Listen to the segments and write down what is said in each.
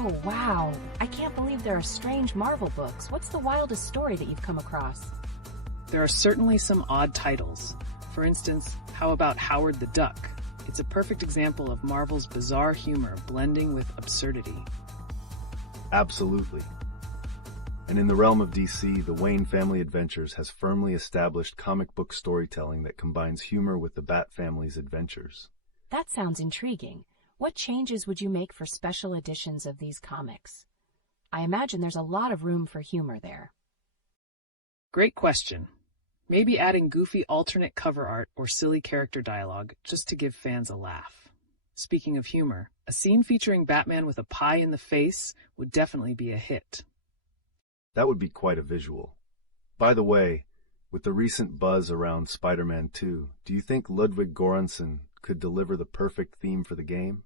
Oh, wow. I can't believe there are strange Marvel books. What's the wildest story that you've come across? There are certainly some odd titles. For instance, how about Howard the Duck? It's a perfect example of Marvel's bizarre humor blending with absurdity. Absolutely. And in the realm of DC, the Wayne Family Adventures has firmly established comic book storytelling that combines humor with the Bat family's adventures. That sounds intriguing. What changes would you make for special editions of these comics? I imagine there's a lot of room for humor there. Great question. Maybe adding goofy alternate cover art or silly character dialogue just to give fans a laugh. Speaking of humor, a scene featuring Batman with a pie in the face would definitely be a hit. That would be quite a visual. By the way, with the recent buzz around Spider-Man 2, do you think Ludwig Göransson could deliver the perfect theme for the game?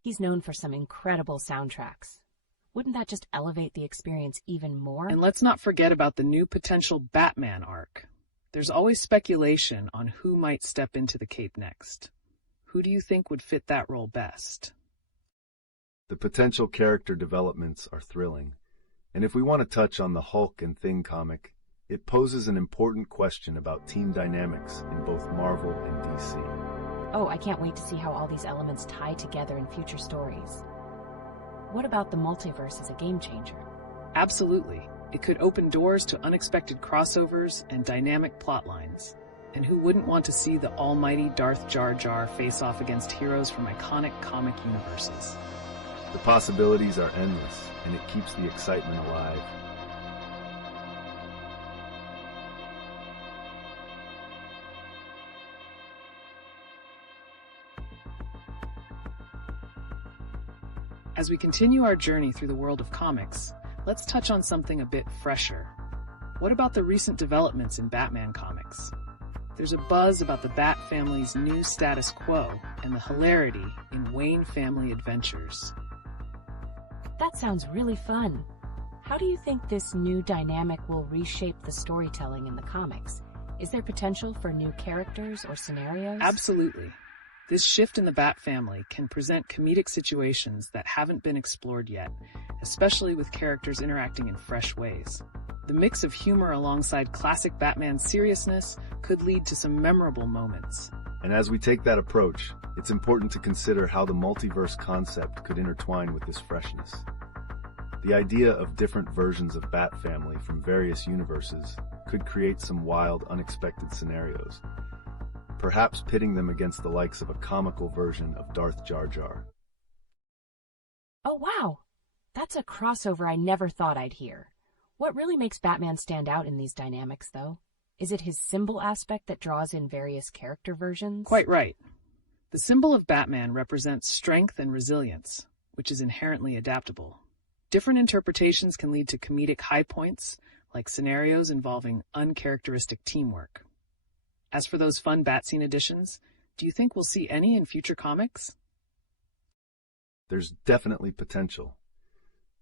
He's known for some incredible soundtracks. Wouldn't that just elevate the experience even more? And let's not forget about the new potential Batman arc. There's always speculation on who might step into the cape next. Who do you think would fit that role best? The potential character developments are thrilling. And if we want to touch on the Hulk and Thing comic, it poses an important question about team dynamics in both Marvel and DC. Oh, I can't wait to see how all these elements tie together in future stories. What about the multiverse as a game changer? Absolutely. It could open doors to unexpected crossovers and dynamic plotlines. And who wouldn't want to see the almighty Darth Jar Jar face off against heroes from iconic comic universes? The possibilities are endless, and it keeps the excitement alive. As we continue our journey through the world of comics, let's touch on something a bit fresher. What about the recent developments in Batman comics? There's a buzz about the Bat family's new status quo and the hilarity in Wayne Family Adventures. That sounds really fun. How do you think this new dynamic will reshape the storytelling in the comics? Is there potential for new characters or scenarios? Absolutely. This shift in the Bat family can present comedic situations that haven't been explored yet, especially with characters interacting in fresh ways. The mix of humor alongside classic Batman seriousness could lead to some memorable moments. And as we take that approach, it's important to consider how the multiverse concept could intertwine with this freshness. The idea of different versions of Bat family from various universes could create some wild, unexpected scenarios, perhaps pitting them against the likes of a comical version of Darth Jar Jar. Oh, wow! That's a crossover I never thought I'd hear. What really makes Batman stand out in these dynamics, though? Is it his symbol aspect that draws in various character versions? Quite right. The symbol of Batman represents strength and resilience, which is inherently adaptable. Different interpretations can lead to comedic high points, like scenarios involving uncharacteristic teamwork. As for those fun bat scene additions, do you think we'll see any in future comics? There's definitely potential.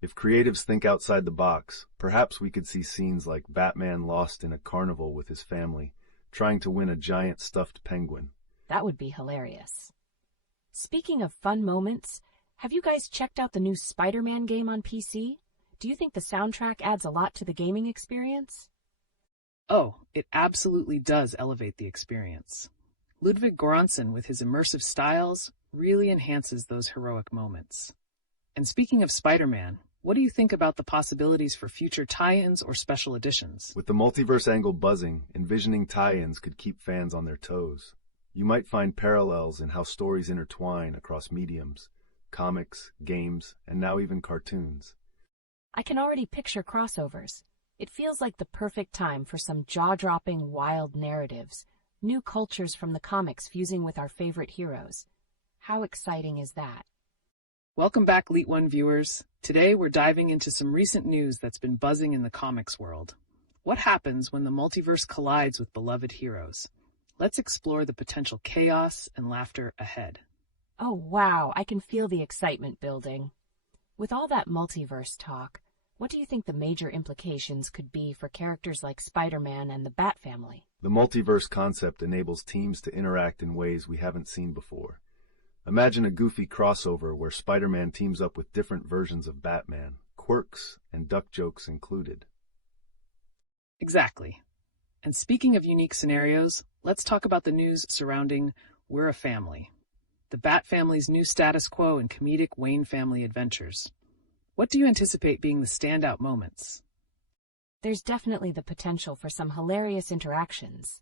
If creatives think outside the box, perhaps we could see scenes like Batman lost in a carnival with his family, trying to win a giant stuffed penguin. That would be hilarious. Speaking of fun moments, have you guys checked out the new Spider-Man game on PC? Do you think the soundtrack adds a lot to the gaming experience? Oh, it absolutely does elevate the experience. Ludwig Göransson, with his immersive styles, really enhances those heroic moments. And speaking of Spider-Man, what do you think about the possibilities for future tie-ins or special editions? With the multiverse angle buzzing, envisioning tie-ins could keep fans on their toes. You might find parallels in how stories intertwine across mediums, comics, games, and now even cartoons. I can already picture crossovers. It feels like the perfect time for some jaw-dropping, wild narratives, new cultures from the comics fusing with our favorite heroes. How exciting is that? Welcome back, LeetOne viewers. Today we're diving into some recent news that's been buzzing in the comics world. What happens when the multiverse collides with beloved heroes? Let's explore the potential chaos and laughter ahead. Oh wow, I can feel the excitement building. With all that multiverse talk, what do you think the major implications could be for characters like Spider-Man and the Bat family? The multiverse concept enables teams to interact in ways we haven't seen before. Imagine a goofy crossover where Spider-Man teams up with different versions of Batman, quirks and duck jokes included. Exactly. And speaking of unique scenarios, let's talk about the news surrounding We're a Family, the Bat family's new status quo in comedic Wayne family adventures. What do you anticipate being the standout moments? There's definitely the potential for some hilarious interactions.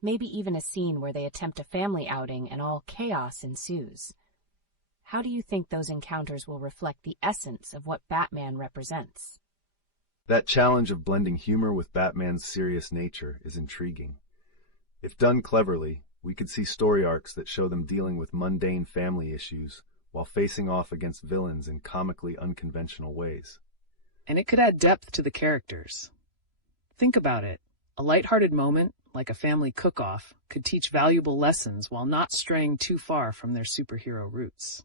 Maybe even a scene where they attempt a family outing and all chaos ensues. How do you think those encounters will reflect the essence of what Batman represents? That challenge of blending humor with Batman's serious nature is intriguing. If done cleverly, we could see story arcs that show them dealing with mundane family issues while facing off against villains in comically unconventional ways. And it could add depth to the characters. Think about it. A lighthearted moment, like a family cook-off, could teach valuable lessons while not straying too far from their superhero roots.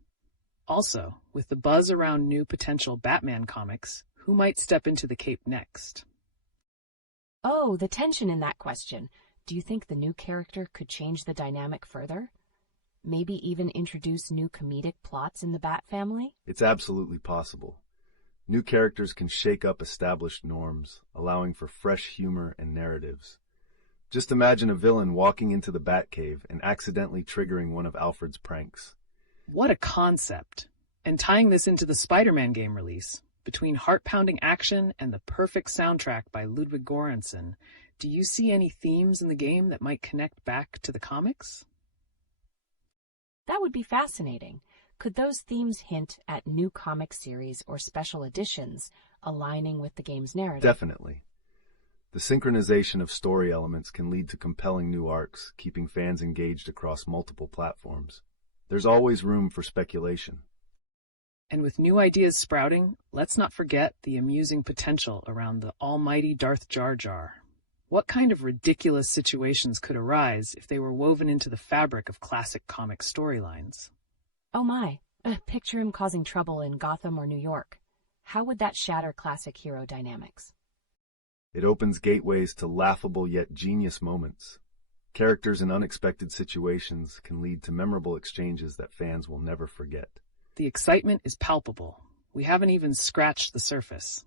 Also, with the buzz around new potential Batman comics, who might step into the cape next? Oh, the tension in that question. Do you think the new character could change the dynamic further? Maybe even introduce new comedic plots in the Bat family? It's absolutely possible. New characters can shake up established norms, allowing for fresh humor and narratives. Just imagine a villain walking into the Batcave and accidentally triggering one of Alfred's pranks. What a concept! And tying this into the Spider-Man game release, between heart-pounding action and the perfect soundtrack by Ludwig Göransson, do you see any themes in the game that might connect back to the comics? That would be fascinating. Could those themes hint at new comic series or special editions aligning with the game's narrative? Definitely. The synchronization of story elements can lead to compelling new arcs, keeping fans engaged across multiple platforms. There's always room for speculation. And with new ideas sprouting, let's not forget the amusing potential around the almighty Darth Jar Jar. What kind of ridiculous situations could arise if they were woven into the fabric of classic comic storylines? Oh my, picture him causing trouble in Gotham or New York. How would that shatter classic hero dynamics? It opens gateways to laughable yet genius moments. Characters in unexpected situations can lead to memorable exchanges that fans will never forget. The excitement is palpable. We haven't even scratched the surface.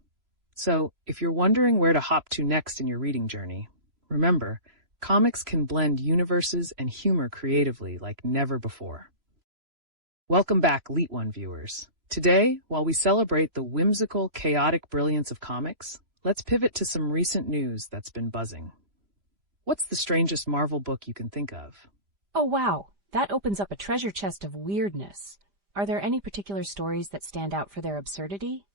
So, if you're wondering where to hop to next in your reading journey, remember, comics can blend universes and humor creatively like never before. Welcome back, LeetOne viewers. Today, while we celebrate the whimsical, chaotic brilliance of comics, let's pivot to some recent news that's been buzzing. What's the strangest Marvel book you can think of? Oh wow, that opens up a treasure chest of weirdness. Are there any particular stories that stand out for their absurdity?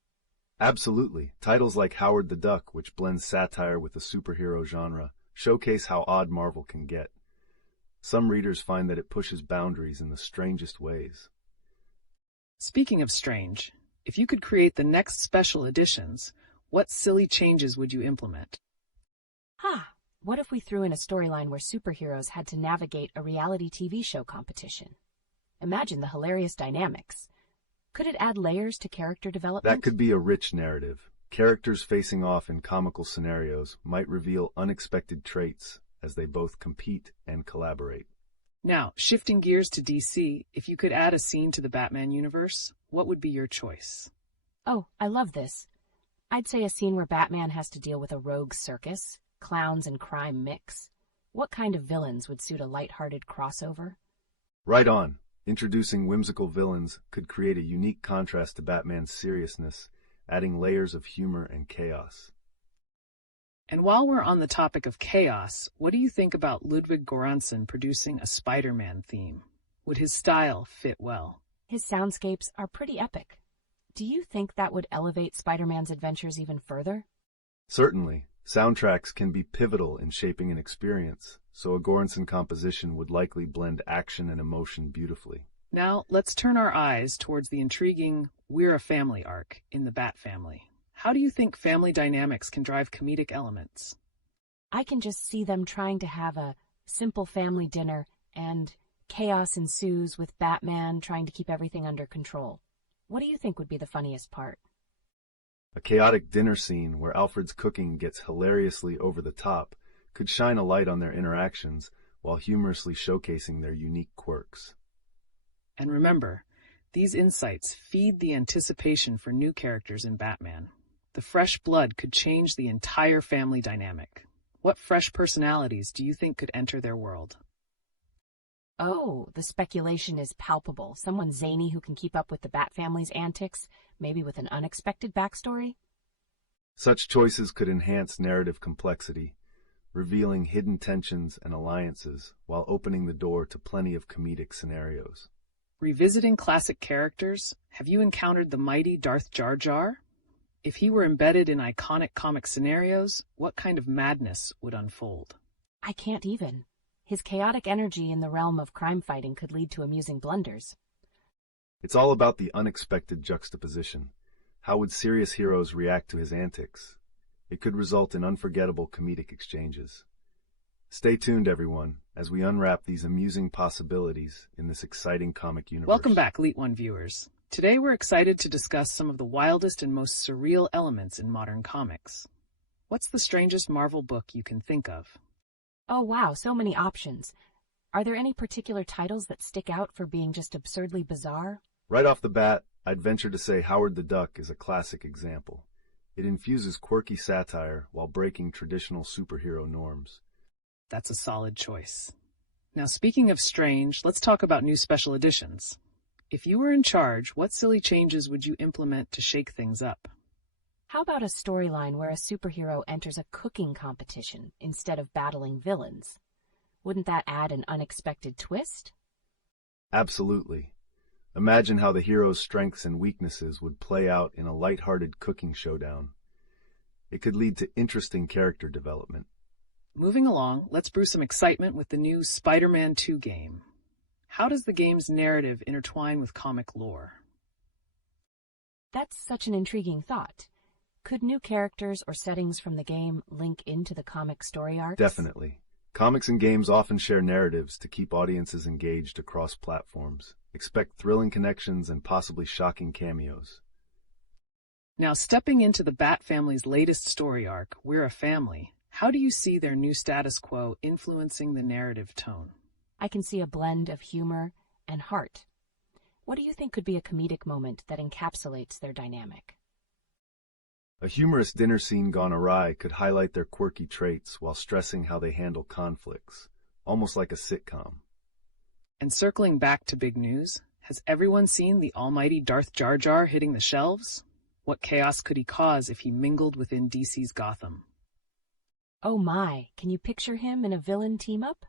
Absolutely. Titles like Howard the Duck, which blends satire with the superhero genre, showcase how odd Marvel can get. Some readers find that it pushes boundaries in the strangest ways. Speaking of strange, if you could create the next special editions, what silly changes would you implement? What if we threw in a storyline where superheroes had to navigate a reality TV show competition? Imagine the hilarious dynamics. Could it add layers to character development? That could be a rich narrative. Characters facing off in comical scenarios might reveal unexpected traits as they both compete and collaborate. Now, shifting gears to DC, if you could add a scene to the Batman universe, what would be your choice? Oh, I love this. I'd say a scene where Batman has to deal with a rogue circus, clowns and crime mix. What kind of villains would suit a lighthearted crossover? Right on. Introducing whimsical villains could create a unique contrast to Batman's seriousness, adding layers of humor and chaos. And while we're on the topic of chaos, what do you think about Ludwig Göransson producing a Spider-Man theme? Would his style fit well? His soundscapes are pretty epic. Do you think that would elevate Spider-Man's adventures even further? Certainly. Soundtracks can be pivotal in shaping an experience, so a Göransson composition would likely blend action and emotion beautifully. Now, let's turn our eyes towards the intriguing We're a Family arc in the Bat family. How do you think family dynamics can drive comedic elements? I can just see them trying to have a simple family dinner and chaos ensues with Batman trying to keep everything under control. What do you think would be the funniest part? A chaotic dinner scene where Alfred's cooking gets hilariously over the top could shine a light on their interactions while humorously showcasing their unique quirks. And remember, these insights feed the anticipation for new characters in Batman. The fresh blood could change the entire family dynamic. What fresh personalities do you think could enter their world? Oh, the speculation is palpable. Someone zany who can keep up with the Bat family's antics, maybe with an unexpected backstory? Such choices could enhance narrative complexity, revealing hidden tensions and alliances while opening the door to plenty of comedic scenarios. Revisiting classic characters, have you encountered the mighty Darth Jar Jar? If he were embedded in iconic comic scenarios, what kind of madness would unfold? I can't even. His chaotic energy in the realm of crime fighting could lead to amusing blunders. It's all about the unexpected juxtaposition. How would serious heroes react to his antics? It could result in unforgettable comedic exchanges. Stay tuned, everyone, as we unwrap these amusing possibilities in this exciting comic universe. Welcome back, LeetOne viewers. Today we're excited to discuss some of the wildest and most surreal elements in modern comics. What's the strangest Marvel book you can think of? Oh wow, so many options. Are there any particular titles that stick out for being just absurdly bizarre? Right off the bat, I'd venture to say Howard the Duck is a classic example. It infuses quirky satire while breaking traditional superhero norms. That's a solid choice. Now, speaking of strange, let's talk about new special editions. If you were in charge, what silly changes would you implement to shake things up? How about a storyline where a superhero enters a cooking competition instead of battling villains? Wouldn't that add an unexpected twist? Absolutely. Imagine how the hero's strengths and weaknesses would play out in a lighthearted cooking showdown. It could lead to interesting character development. Moving along, let's brew some excitement with the new Spider-Man 2 game. How does the game's narrative intertwine with comic lore? That's such an intriguing thought. Could new characters or settings from the game link into the comic story arcs? Definitely. Comics and games often share narratives to keep audiences engaged across platforms. Expect thrilling connections and possibly shocking cameos. Now, stepping into the Bat family's latest story arc, We're a Family, how do you see their new status quo influencing the narrative tone? I can see a blend of humor and heart. What do you think could be a comedic moment that encapsulates their dynamic? A humorous dinner scene gone awry could highlight their quirky traits while stressing how they handle conflicts, almost like a sitcom. And circling back to big news, has everyone seen the almighty Darth Jar Jar hitting the shelves? What chaos could he cause if he mingled within DC's Gotham? Oh my, can you picture him in a villain team-up?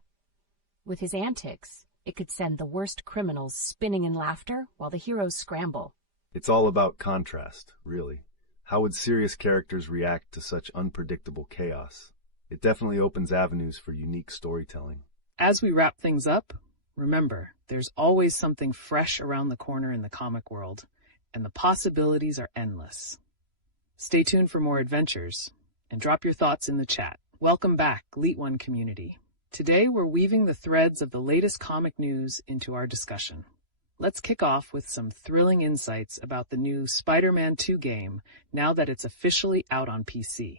With his antics, it could send the worst criminals spinning in laughter while the heroes scramble. It's all about contrast, really. How would serious characters react to such unpredictable chaos? It definitely opens avenues for unique storytelling. As we wrap things up, remember, there's always something fresh around the corner in the comic world, and the possibilities are endless. Stay tuned for more adventures, and drop your thoughts in the chat. Welcome back, LeetOne community. Today we're weaving the threads of the latest comic news into our discussion. Let's kick off with some thrilling insights about the new Spider-Man 2 game now that it's officially out on PC.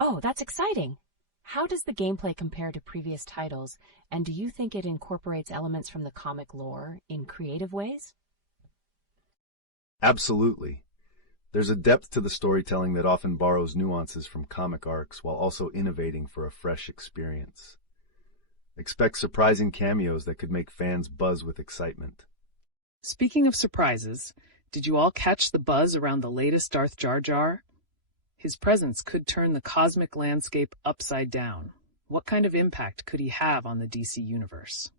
Oh, that's exciting! How does the gameplay compare to previous titles, and do you think it incorporates elements from the comic lore in creative ways? Absolutely. There's a depth to the storytelling that often borrows nuances from comic arcs while also innovating for a fresh experience. Expect surprising cameos that could make fans buzz with excitement. Speaking of surprises, did you all catch the buzz around the latest Darth Jar Jar? His presence could turn the cosmic landscape upside down. What kind of impact could he have on the DC universe?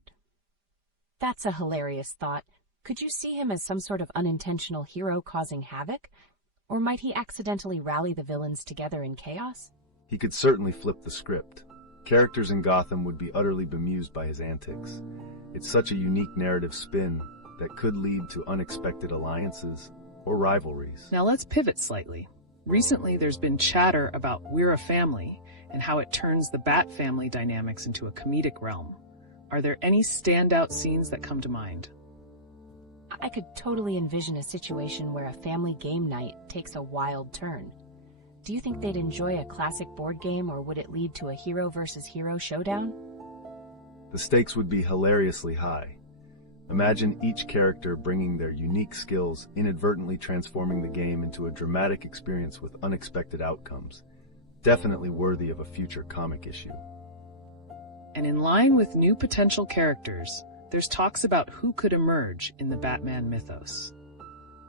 That's a hilarious thought. Could you see him as some sort of unintentional hero causing havoc? Or might he accidentally rally the villains together in chaos? He could certainly flip the script. Characters in Gotham would be utterly bemused by his antics. It's such a unique narrative spin that could lead to unexpected alliances or rivalries. Now let's pivot slightly. Recently, there's been chatter about We're a Family and how it turns the Bat family dynamics into a comedic realm. Are there any standout scenes that come to mind? I could totally envision a situation where a family game night takes a wild turn. Do you think they'd enjoy a classic board game, or would it lead to a hero versus hero showdown? The stakes would be hilariously high. Imagine each character bringing their unique skills, inadvertently transforming the game into a dramatic experience with unexpected outcomes. Definitely worthy of a future comic issue. And in line with new potential characters, there's talks about who could emerge in the Batman mythos.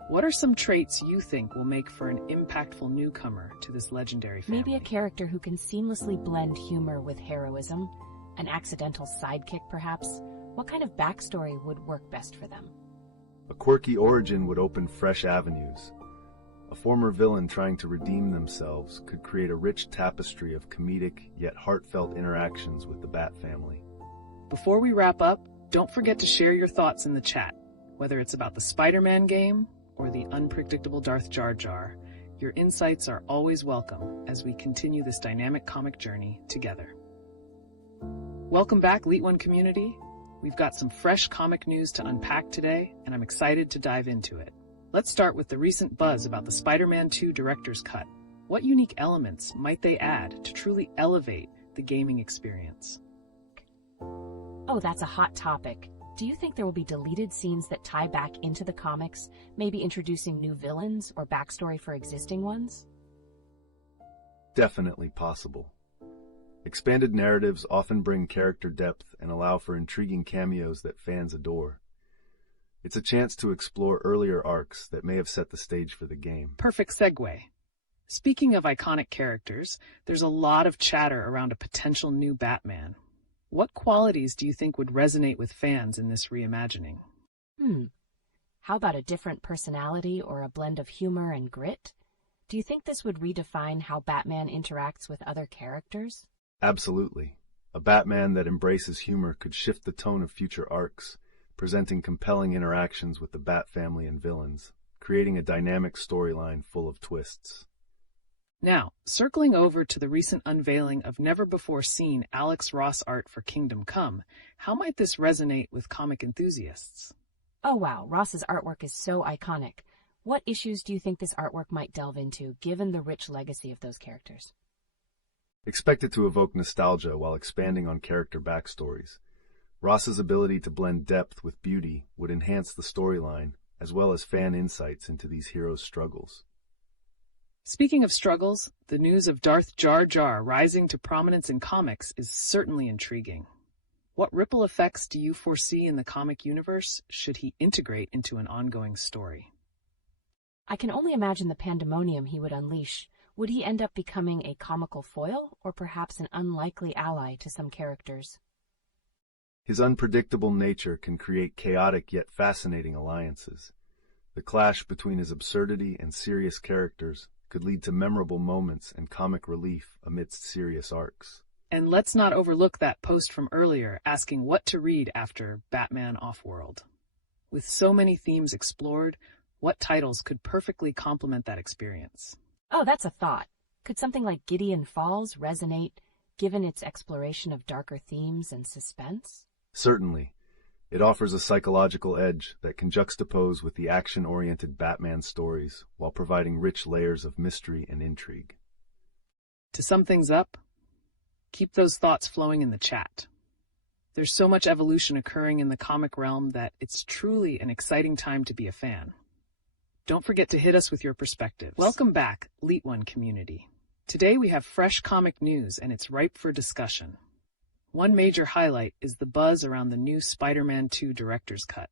What are some traits you think will make for an impactful newcomer to this legendary family? Maybe a character who can seamlessly blend humor with heroism, an accidental sidekick perhaps. What kind of backstory would work best for them? A quirky origin would open fresh avenues. A former villain trying to redeem themselves could create a rich tapestry of comedic yet heartfelt interactions with the Bat family. Before we wrap up, don't forget to share your thoughts in the chat, whether it's about the Spider-Man game or the unpredictable Darth Jar Jar. Your insights are always welcome as we continue this dynamic comic journey together. Welcome back, LeetOne community. We've got some fresh comic news to unpack today, and I'm excited to dive into it. Let's start with the recent buzz about the Spider-Man 2 director's cut. What unique elements might they add to truly elevate the gaming experience? Oh, that's a hot topic. Do you think there will be deleted scenes that tie back into the comics, maybe introducing new villains or backstory for existing ones? Definitely possible. Expanded narratives often bring character depth and allow for intriguing cameos that fans adore. It's a chance to explore earlier arcs that may have set the stage for the game. Perfect segue. Speaking of iconic characters, there's a lot of chatter around a potential new Batman. What qualities do you think would resonate with fans in this reimagining? How about a different personality or a blend of humor and grit? Do you think this would redefine how Batman interacts with other characters? Absolutely. A Batman that embraces humor could shift the tone of future arcs, presenting compelling interactions with the Bat family and villains, creating a dynamic storyline full of twists. Now, circling over to the recent unveiling of never-before-seen Alex Ross art for Kingdom Come, how might this resonate with comic enthusiasts? Oh wow, Ross's artwork is so iconic. What issues do you think this artwork might delve into, given the rich legacy of those characters? Expect it to evoke nostalgia while expanding on character backstories. Ross's ability to blend depth with beauty would enhance the storyline, as well as fan insights into these heroes' struggles. Speaking of struggles, the news of Darth Jar Jar rising to prominence in comics is certainly intriguing. What ripple effects do you foresee in the comic universe should he integrate into an ongoing story? I can only imagine the pandemonium he would unleash. Would he end up becoming a comical foil, or perhaps an unlikely ally to some characters? His unpredictable nature can create chaotic yet fascinating alliances. The clash between his absurdity and serious characters could lead to memorable moments and comic relief amidst serious arcs. And let's not overlook that post from earlier asking what to read after Batman Offworld. With so many themes explored, what titles could perfectly complement that experience? Oh, that's a thought. Could something like Gideon Falls resonate, given its exploration of darker themes and suspense? Certainly. It offers a psychological edge that can juxtapose with the action-oriented Batman stories while providing rich layers of mystery and intrigue. To sum things up, keep those thoughts flowing in the chat. There's so much evolution occurring in the comic realm that it's truly an exciting time to be a fan. Don't forget to hit us with your perspectives. Welcome back, LeetOne community. Today we have fresh comic news and it's ripe for discussion. One major highlight is the buzz around the new Spider-Man 2 director's cut.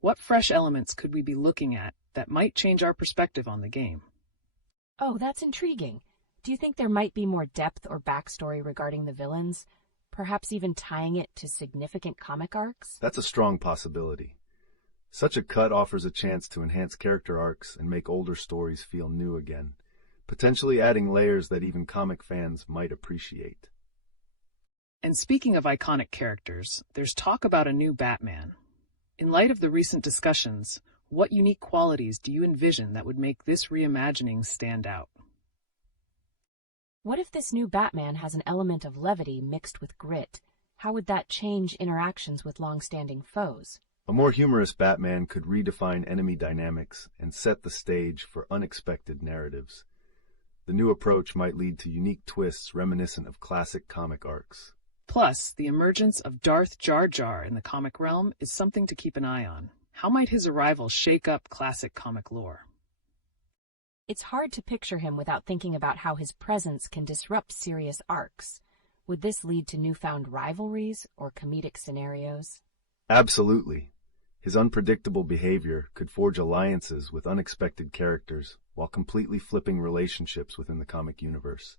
What fresh elements could we be looking at that might change our perspective on the game? Oh, that's intriguing. Do you think there might be more depth or backstory regarding the villains, perhaps even tying it to significant comic arcs? That's a strong possibility. Such a cut offers a chance to enhance character arcs and make older stories feel new again, potentially adding layers that even comic fans might appreciate. And speaking of iconic characters, there's talk about a new Batman. In light of the recent discussions, what unique qualities do you envision that would make this reimagining stand out? What if this new Batman has an element of levity mixed with grit? How would that change interactions with long-standing foes? A more humorous Batman could redefine enemy dynamics and set the stage for unexpected narratives. The new approach might lead to unique twists reminiscent of classic comic arcs. Plus, the emergence of Darth Jar Jar in the comic realm is something to keep an eye on. How might his arrival shake up classic comic lore? It's hard to picture him without thinking about how his presence can disrupt serious arcs. Would this lead to newfound rivalries or comedic scenarios? Absolutely. His unpredictable behavior could forge alliances with unexpected characters while completely flipping relationships within the comic universe.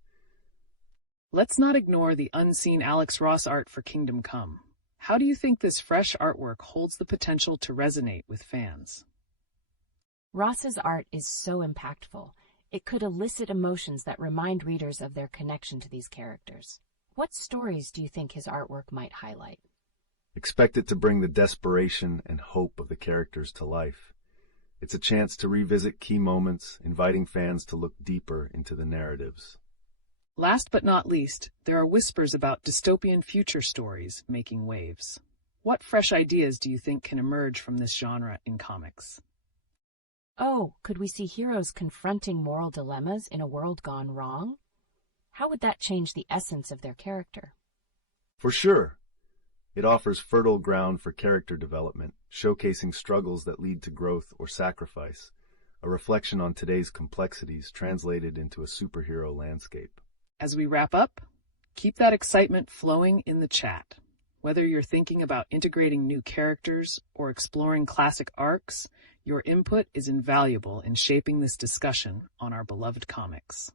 Let's not ignore the unseen Alex Ross art for Kingdom Come. How do you think this fresh artwork holds the potential to resonate with fans? Ross's art is so impactful. It could elicit emotions that remind readers of their connection to these characters. What stories do you think his artwork might highlight? Expect it to bring the desperation and hope of the characters to life. It's a chance to revisit key moments, inviting fans to look deeper into the narratives. Last but not least, there are whispers about dystopian future stories making waves. What fresh ideas do you think can emerge from this genre in comics? Oh, could we see heroes confronting moral dilemmas in a world gone wrong? How would that change the essence of their character? For sure. It offers fertile ground for character development, showcasing struggles that lead to growth or sacrifice, a reflection on today's complexities translated into a superhero landscape. As we wrap up, keep that excitement flowing in the chat. Whether you're thinking about integrating new characters or exploring classic arcs, your input is invaluable in shaping this discussion on our beloved comics.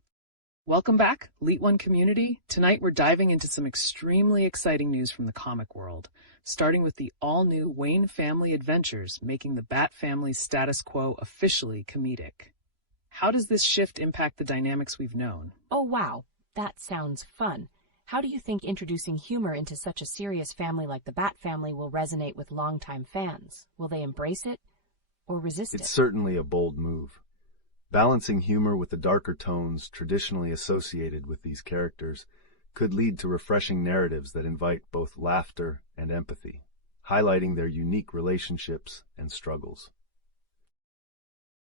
Welcome back, LeetOne community. Tonight we're diving into some extremely exciting news from the comic world, starting with the all-new Wayne family adventures, making the Bat family's status quo officially comedic. How does this shift impact the dynamics we've known? Oh wow, that sounds fun. How do you think introducing humor into such a serious family like the Bat family will resonate with longtime fans? Will they embrace it or resist it? It's certainly a bold move. Balancing humor with the darker tones traditionally associated with these characters could lead to refreshing narratives that invite both laughter and empathy, highlighting their unique relationships and struggles.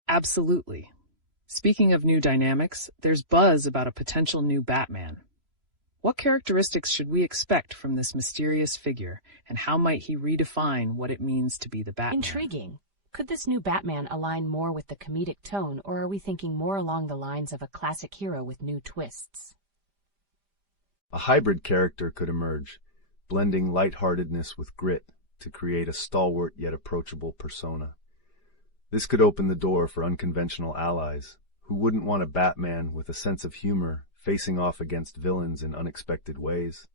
Absolutely. Speaking of new dynamics, there's buzz about a potential new Batman. What characteristics should we expect from this mysterious figure, and how might he redefine what it means to be the Batman? Intriguing. Could this new Batman align more with the comedic tone, or are we thinking more along the lines of a classic hero with new twists? A hybrid character could emerge, blending lightheartedness with grit to create a stalwart yet approachable persona. This could open the door for unconventional allies who wouldn't want a Batman with a sense of humor facing off against villains in unexpected ways.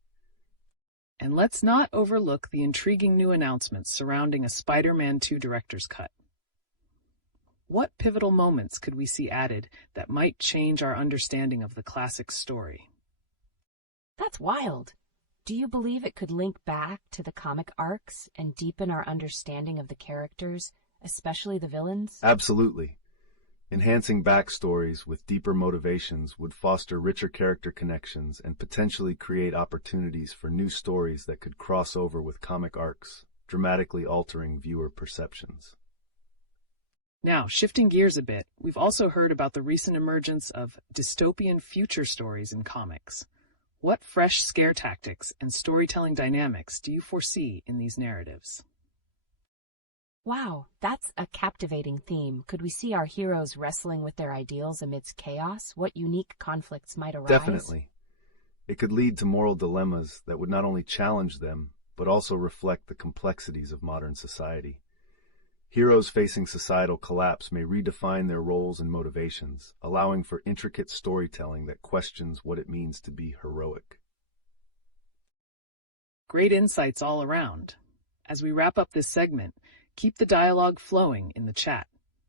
And let's not overlook the intriguing new announcements surrounding a Spider-Man 2 director's cut. What pivotal moments could we see added that might change our understanding of the classic story? That's wild. Do you believe it could link back to the comic arcs and deepen our understanding of the characters, especially the villains? Absolutely. Enhancing backstories with deeper motivations would foster richer character connections and potentially create opportunities for new stories that could cross over with comic arcs, dramatically altering viewer perceptions. Now, shifting gears a bit, we've also heard about the recent emergence of dystopian future stories in comics. What fresh scare tactics and storytelling dynamics do you foresee in these narratives? Wow, that's a captivating theme. Could we see our heroes wrestling with their ideals amidst chaos? What unique conflicts might arise? Definitely. It could lead to moral dilemmas that would not only challenge them, but also reflect the complexities of modern society. Heroes facing societal collapse may redefine their roles and motivations, allowing for intricate storytelling that questions what it means to be heroic. Great insights all around. As we wrap up this segment, keep the dialogue flowing in the chat.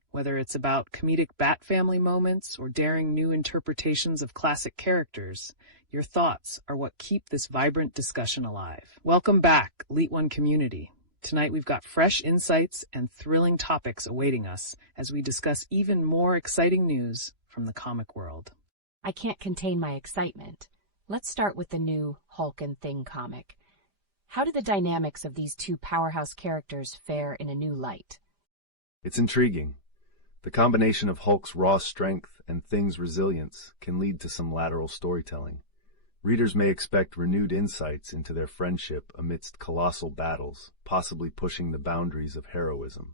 Whether it's about comedic Bat family moments or daring new interpretations of classic characters, your thoughts are what keep this vibrant discussion alive. Welcome back, LeetOne community. Tonight we've got fresh insights and thrilling topics awaiting us as we discuss even more exciting news from the comic world. I can't contain my excitement. Let's start with the new Hulk and Thing comic. How do the dynamics of these two powerhouse characters fare in a new light? It's intriguing. The combination of Hulk's raw strength and Thing's resilience can lead to some lateral storytelling. Readers may expect renewed insights into their friendship amidst colossal battles, possibly pushing the boundaries of heroism.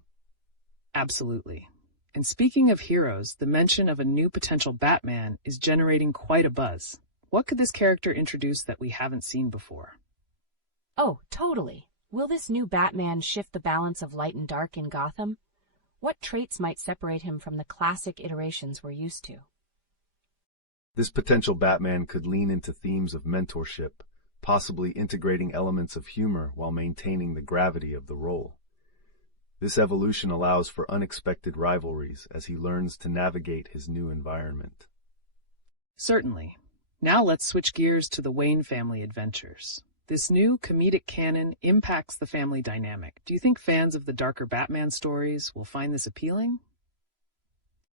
Absolutely. And speaking of heroes, the mention of a new potential Batman is generating quite a buzz. What could this character introduce that we haven't seen before? Oh, totally. Will this new Batman shift the balance of light and dark in Gotham? What traits might separate him from the classic iterations we're used to? This potential Batman could lean into themes of mentorship, possibly integrating elements of humor while maintaining the gravity of the role. This evolution allows for unexpected rivalries as he learns to navigate his new environment. Certainly. Now let's switch gears to the Wayne family adventures. This new comedic canon impacts the family dynamic. Do you think fans of the darker Batman stories will find this appealing?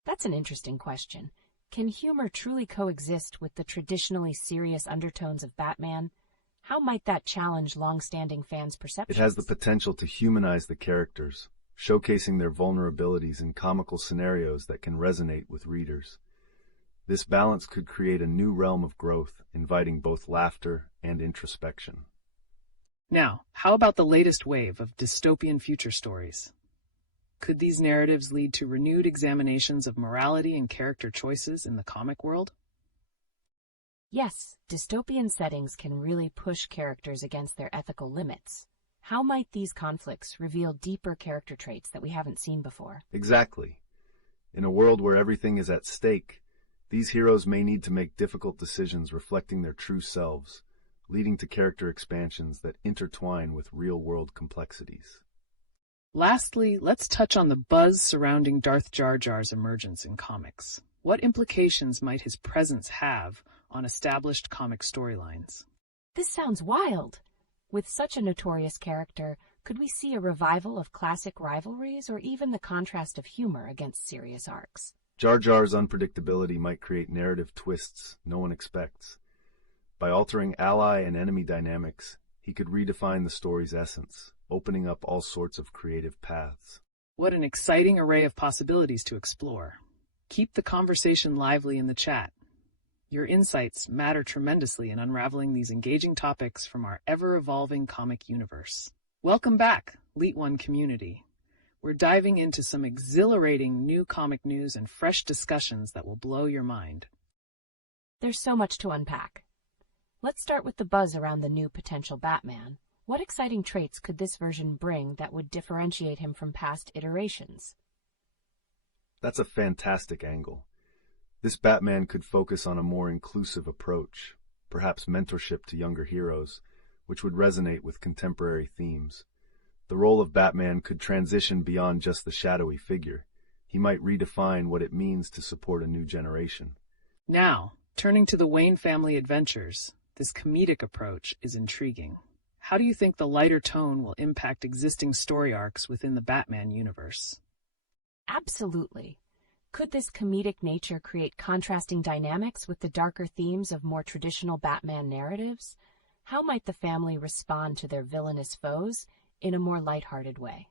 That's an interesting question. Can humor truly coexist with the traditionally serious undertones of Batman? How might that challenge long-standing fans' perceptions? It has the potential to humanize the characters, showcasing their vulnerabilities in comical scenarios that can resonate with readers. This balance could create a new realm of growth, inviting both laughter and introspection. Now, how about the latest wave of dystopian future stories? Could these narratives lead to renewed examinations of morality and character choices in the comic world? Yes, dystopian settings can really push characters against their ethical limits. How might these conflicts reveal deeper character traits that we haven't seen before? Exactly. In a world where everything is at stake, these heroes may need to make difficult decisions reflecting their true selves, leading to character expansions that intertwine with real-world complexities. Lastly, let's touch on the buzz surrounding Darth Jar Jar's emergence in comics. What implications might his presence have on established comic storylines? This sounds wild. With such a notorious character, could we see a revival of classic rivalries or even the contrast of humor against serious arcs? Jar Jar's unpredictability might create narrative twists no one expects. By altering ally and enemy dynamics, he could redefine the story's essence, opening up all sorts of creative paths. What an exciting array of possibilities to explore. Keep the conversation lively in the chat. Your insights matter tremendously in unraveling these engaging topics from our ever-evolving comic universe. Welcome back, LeetOne community. We're diving into some exhilarating new comic news and fresh discussions that will blow your mind. There's so much to unpack. Let's start with the buzz around the new potential Batman. What exciting traits could this version bring that would differentiate him from past iterations? That's a fantastic angle. This Batman could focus on a more inclusive approach, perhaps mentorship to younger heroes, which would resonate with contemporary themes. The role of Batman could transition beyond just the shadowy figure. He might redefine what it means to support a new generation. Now, turning to the Wayne family adventures, this comedic approach is intriguing. How do you think the lighter tone will impact existing story arcs within the Batman universe? Absolutely. Could this comedic nature create contrasting dynamics with the darker themes of more traditional Batman narratives? How might the family respond to their villainous foes in a more lighthearted way?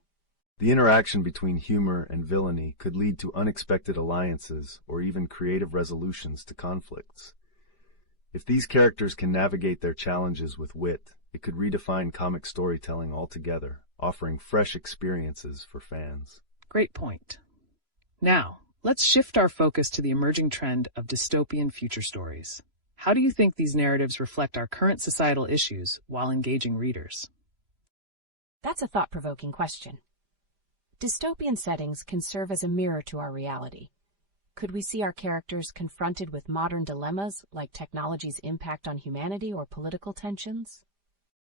The interaction between humor and villainy could lead to unexpected alliances or even creative resolutions to conflicts. If these characters can navigate their challenges with wit, it could redefine comic storytelling altogether, offering fresh experiences for fans. Great point. Now, let's shift our focus to the emerging trend of dystopian future stories. How do you think these narratives reflect our current societal issues while engaging readers? That's a thought-provoking question. Dystopian settings can serve as a mirror to our reality. Could we see our characters confronted with modern dilemmas like technology's impact on humanity or political tensions?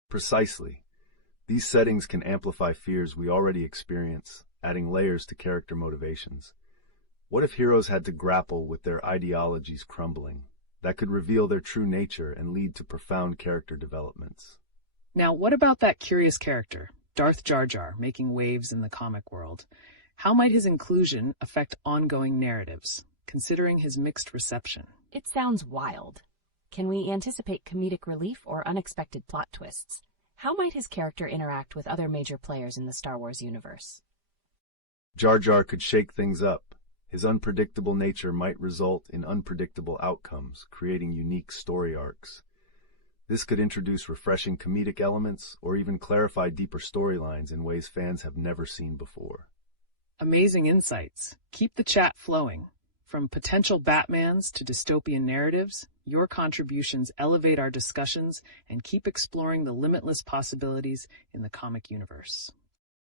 Precisely. These settings can amplify fears we already experience, adding layers to character motivations. What if heroes had to grapple with their ideologies crumbling? That could reveal their true nature and lead to profound character developments. Now, what about that curious character, Darth Jar Jar, making waves in the comic world? How might his inclusion affect ongoing narratives, considering his mixed reception? It sounds wild. Can we anticipate comedic relief or unexpected plot twists? How might his character interact with other major players in the Star Wars universe? Jar Jar could shake things up. His unpredictable nature might result in unpredictable outcomes, creating unique story arcs. This could introduce refreshing comedic elements or even clarify deeper storylines in ways fans have never seen before. Amazing insights. Keep the chat flowing. From potential Batmans to dystopian narratives, your contributions elevate our discussions and keep exploring the limitless possibilities in the comic universe.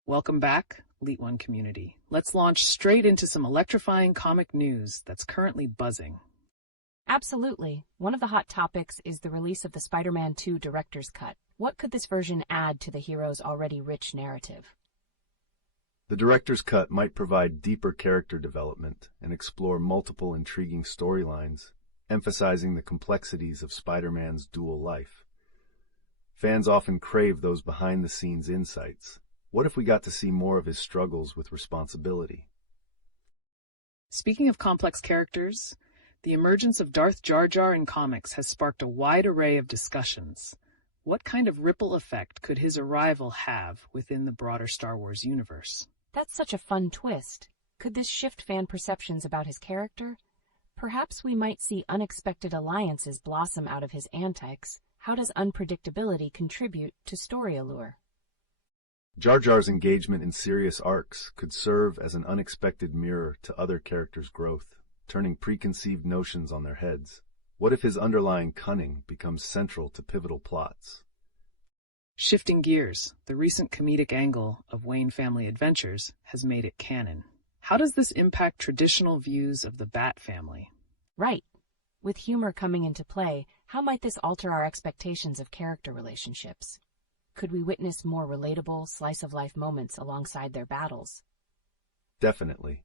Welcome back, LeetOne community. Let's launch straight into some electrifying comic news that's currently buzzing. Absolutely. One of the hot topics is the release of the Spider-Man 2 director's cut. What could this version add to the hero's already rich narrative? The director's cut might provide deeper character development and explore multiple intriguing storylines, emphasizing the complexities of Spider-Man's dual life. Fans often crave those behind-the-scenes insights. What if we got to see more of his struggles with responsibility? Speaking of complex characters, the emergence of Darth Jar Jar in comics has sparked a wide array of discussions. What kind of ripple effect could his arrival have within the broader Star Wars universe? That's such a fun twist. Could this shift fan perceptions about his character? Perhaps we might see unexpected alliances blossom out of his antics. How does unpredictability contribute to story allure? Jar Jar's engagement in serious arcs could serve as an unexpected mirror to other characters' growth, turning preconceived notions on their heads. What if his underlying cunning becomes central to pivotal plots? Shifting gears, the recent comedic angle of Wayne family adventures has made it canon. How does this impact traditional views of the Bat family? Right. With humor coming into play, how might this alter our expectations of character relationships? Could we witness more relatable, slice-of-life moments alongside their battles? Definitely.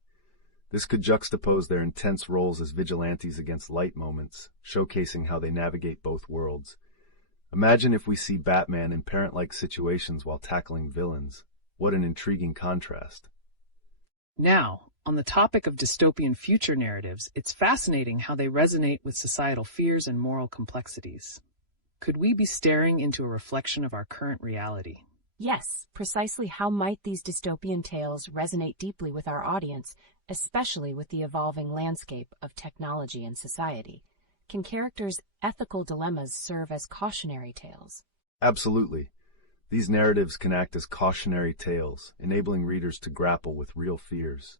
This could juxtapose their intense roles as vigilantes against light moments, showcasing how they navigate both worlds. Imagine if we see Batman in parent-like situations while tackling villains. What an intriguing contrast. Now, on the topic of dystopian future narratives, it's fascinating how they resonate with societal fears and moral complexities. Could we be staring into a reflection of our current reality? Yes, precisely how might these dystopian tales resonate deeply with our audience, especially with the evolving landscape of technology and society? Can characters' ethical dilemmas serve as cautionary tales? Absolutely. These narratives can act as cautionary tales, enabling readers to grapple with real fears.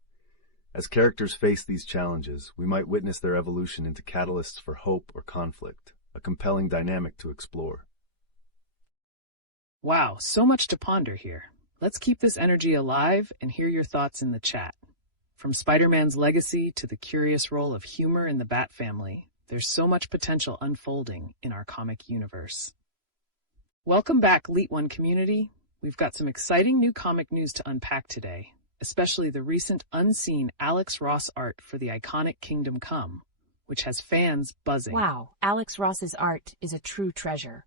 As characters face these challenges, we might witness their evolution into catalysts for hope or conflict, a compelling dynamic to explore. Wow, so much to ponder here. Let's keep this energy alive and hear your thoughts in the chat. From Spider-Man's legacy to the curious role of humor in the Bat family, there's so much potential unfolding in our comic universe. Welcome back, LeetOne community. We've got some exciting new comic news to unpack today, especially the recent unseen Alex Ross art for the iconic Kingdom Come, which has fans buzzing. Wow, Alex Ross's art is a true treasure.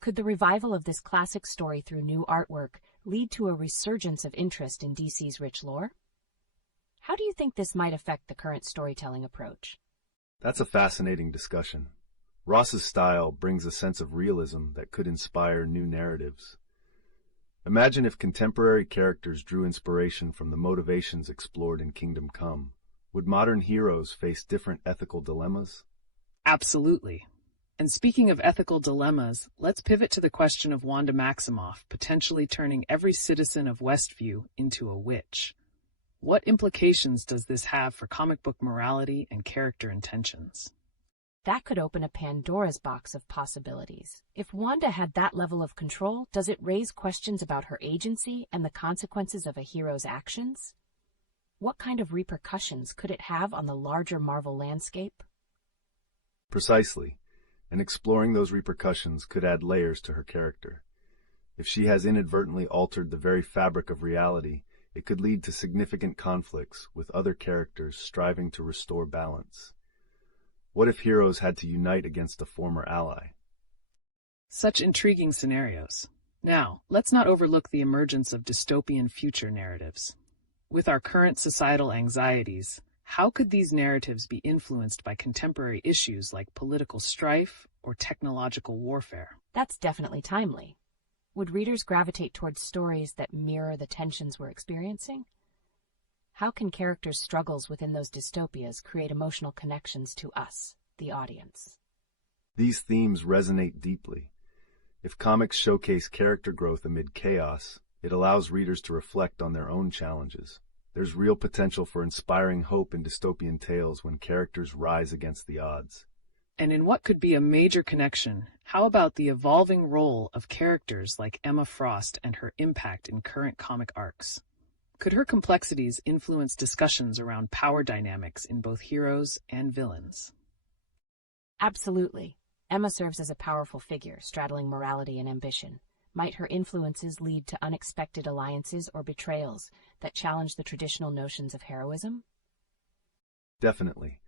Could the revival of this classic story through new artwork lead to a resurgence of interest in DC's rich lore? How do you think this might affect the current storytelling approach? That's a fascinating discussion. Ross's style brings a sense of realism that could inspire new narratives. Imagine if contemporary characters drew inspiration from the motivations explored in Kingdom Come. Would modern heroes face different ethical dilemmas? Absolutely. And speaking of ethical dilemmas, let's pivot to the question of Wanda Maximoff potentially turning every citizen of Westview into a witch. What implications does this have for comic book morality and character intentions? That could open a Pandora's box of possibilities. If Wanda had that level of control, does it raise questions about her agency and the consequences of a hero's actions? What kind of repercussions could it have on the larger Marvel landscape? Precisely, and exploring those repercussions could add layers to her character. If she has inadvertently altered the very fabric of reality, it could lead to significant conflicts with other characters striving to restore balance. What if heroes had to unite against a former ally? Such intriguing scenarios. Now, let's not overlook the emergence of dystopian future narratives. With our current societal anxieties, how could these narratives be influenced by contemporary issues like political strife or technological warfare? That's definitely timely. Would readers gravitate towards stories that mirror the tensions we're experiencing? How can characters' struggles within those dystopias create emotional connections to us, the audience? These themes resonate deeply. If comics showcase character growth amid chaos, it allows readers to reflect on their own challenges. There's real potential for inspiring hope in dystopian tales when characters rise against the odds. And in what could be a major connection, how about the evolving role of characters like Emma Frost and her impact in current comic arcs? Could her complexities influence discussions around power dynamics in both heroes and villains? Absolutely. Emma serves as a powerful figure, straddling morality and ambition. Might her influences lead to unexpected alliances or betrayals that challenge the traditional notions of heroism? Definitely.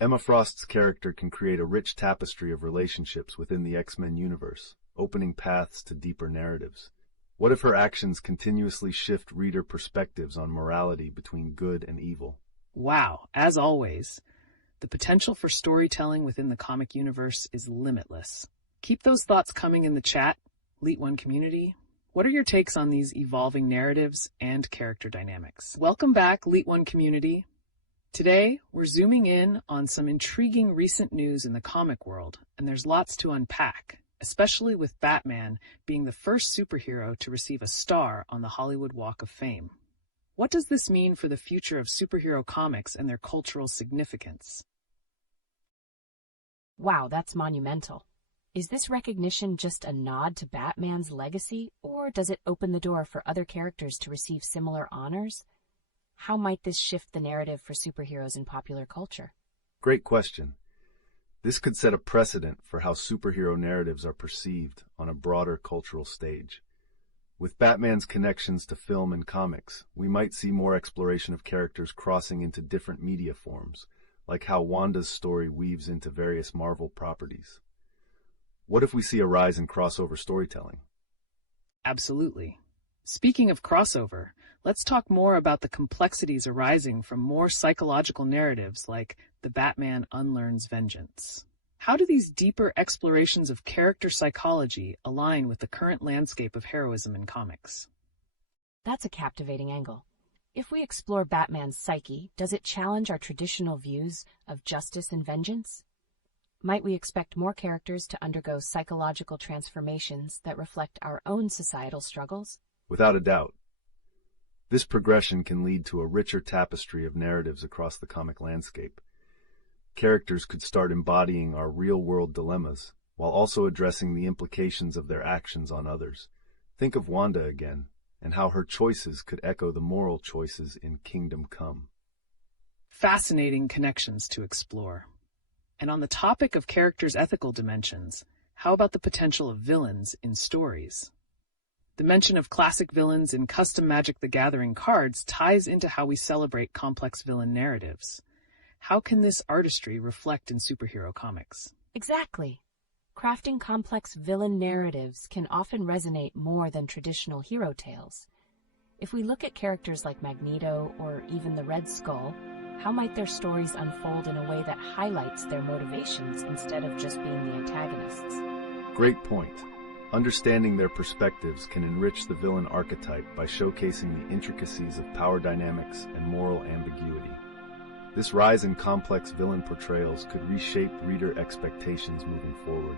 Emma Frost's character can create a rich tapestry of relationships within the X-Men universe, opening paths to deeper narratives. What if her actions continuously shift reader perspectives on morality between good and evil? Wow, as always, the potential for storytelling within the comic universe is limitless. Keep those thoughts coming in the chat, LeetOne community. What are your takes on these evolving narratives and character dynamics? Welcome back, LeetOne community. Today, we're zooming in on some intriguing recent news in the comic world, and there's lots to unpack, especially with Batman being the first superhero to receive a star on the Hollywood Walk of Fame. What does this mean for the future of superhero comics and their cultural significance? Wow, that's monumental. Is this recognition just a nod to Batman's legacy, or does it open the door for other characters to receive similar honors? How might this shift the narrative for superheroes in popular culture? Great question. This could set a precedent for how superhero narratives are perceived on a broader cultural stage. With Batman's connections to film and comics, we might see more exploration of characters crossing into different media forms, like how Wanda's story weaves into various Marvel properties. What if we see a rise in crossover storytelling? Absolutely. Speaking of crossover, let's talk more about the complexities arising from more psychological narratives like The Batman Unlearns Vengeance. How do these deeper explorations of character psychology align with the current landscape of heroism in comics? That's a captivating angle. If we explore Batman's psyche, does it challenge our traditional views of justice and vengeance? Might we expect more characters to undergo psychological transformations that reflect our own societal struggles? Without a doubt. This progression can lead to a richer tapestry of narratives across the comic landscape. Characters could start embodying our real-world dilemmas, while also addressing the implications of their actions on others. Think of Wanda again, and how her choices could echo the moral choices in Kingdom Come. Fascinating connections to explore. And on the topic of characters' ethical dimensions, how about the potential of villains in stories? The mention of classic villains in custom Magic the Gathering cards ties into how we celebrate complex villain narratives. How can this artistry reflect in superhero comics? Exactly. Crafting complex villain narratives can often resonate more than traditional hero tales. If we look at characters like Magneto or even the Red Skull, how might their stories unfold in a way that highlights their motivations instead of just being the antagonists? Great point. Understanding their perspectives can enrich the villain archetype by showcasing the intricacies of power dynamics and moral ambiguity. This rise in complex villain portrayals could reshape reader expectations moving forward.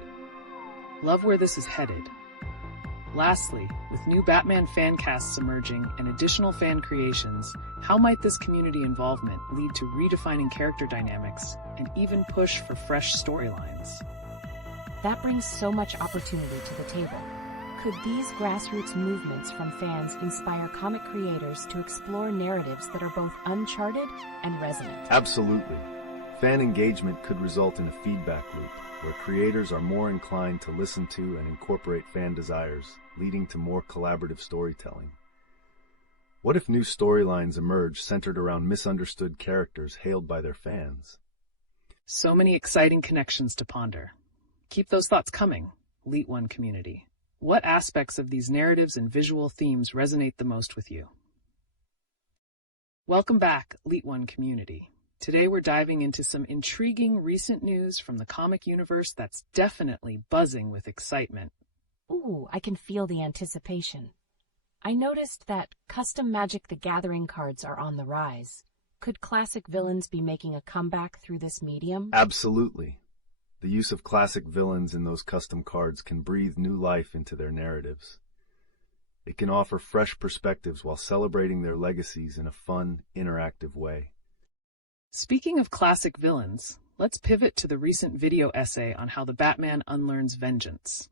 Love where this is headed. Lastly, with new Batman fan casts emerging and additional fan creations, how might this community involvement lead to redefining character dynamics and even push for fresh storylines? That brings so much opportunity to the table. Could these grassroots movements from fans inspire comic creators to explore narratives that are both uncharted and resonant? Absolutely. Fan engagement could result in a feedback loop, where creators are more inclined to listen to and incorporate fan desires, leading to more collaborative storytelling. What if new storylines emerge centered around misunderstood characters hailed by their fans? So many exciting connections to ponder. Keep those thoughts coming, LeetOne community. What aspects of these narratives and visual themes resonate the most with you? Welcome back, LeetOne community. Today we're diving into some intriguing recent news from the comic universe that's definitely buzzing with excitement. Ooh, I can feel the anticipation. I noticed that custom Magic the Gathering cards are on the rise. Could classic villains be making a comeback through this medium? Absolutely. The use of classic villains in those custom cards can breathe new life into their narratives. It can offer fresh perspectives while celebrating their legacies in a fun, interactive way. Speaking of classic villains, let's pivot to the recent video essay on how the Batman unlearns vengeance.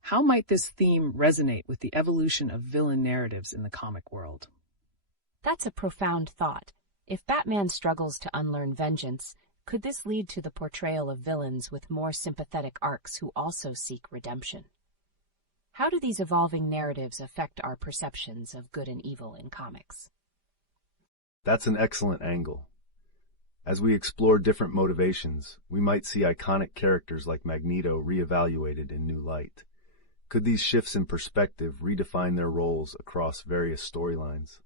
How might this theme resonate with the evolution of villain narratives in the comic world? That's a profound thought. If Batman struggles to unlearn vengeance, could this lead to the portrayal of villains with more sympathetic arcs who also seek redemption? How do these evolving narratives affect our perceptions of good and evil in comics? That's an excellent angle. As we explore different motivations, we might see iconic characters like Magneto reevaluated in new light. Could these shifts in perspective redefine their roles across various storylines?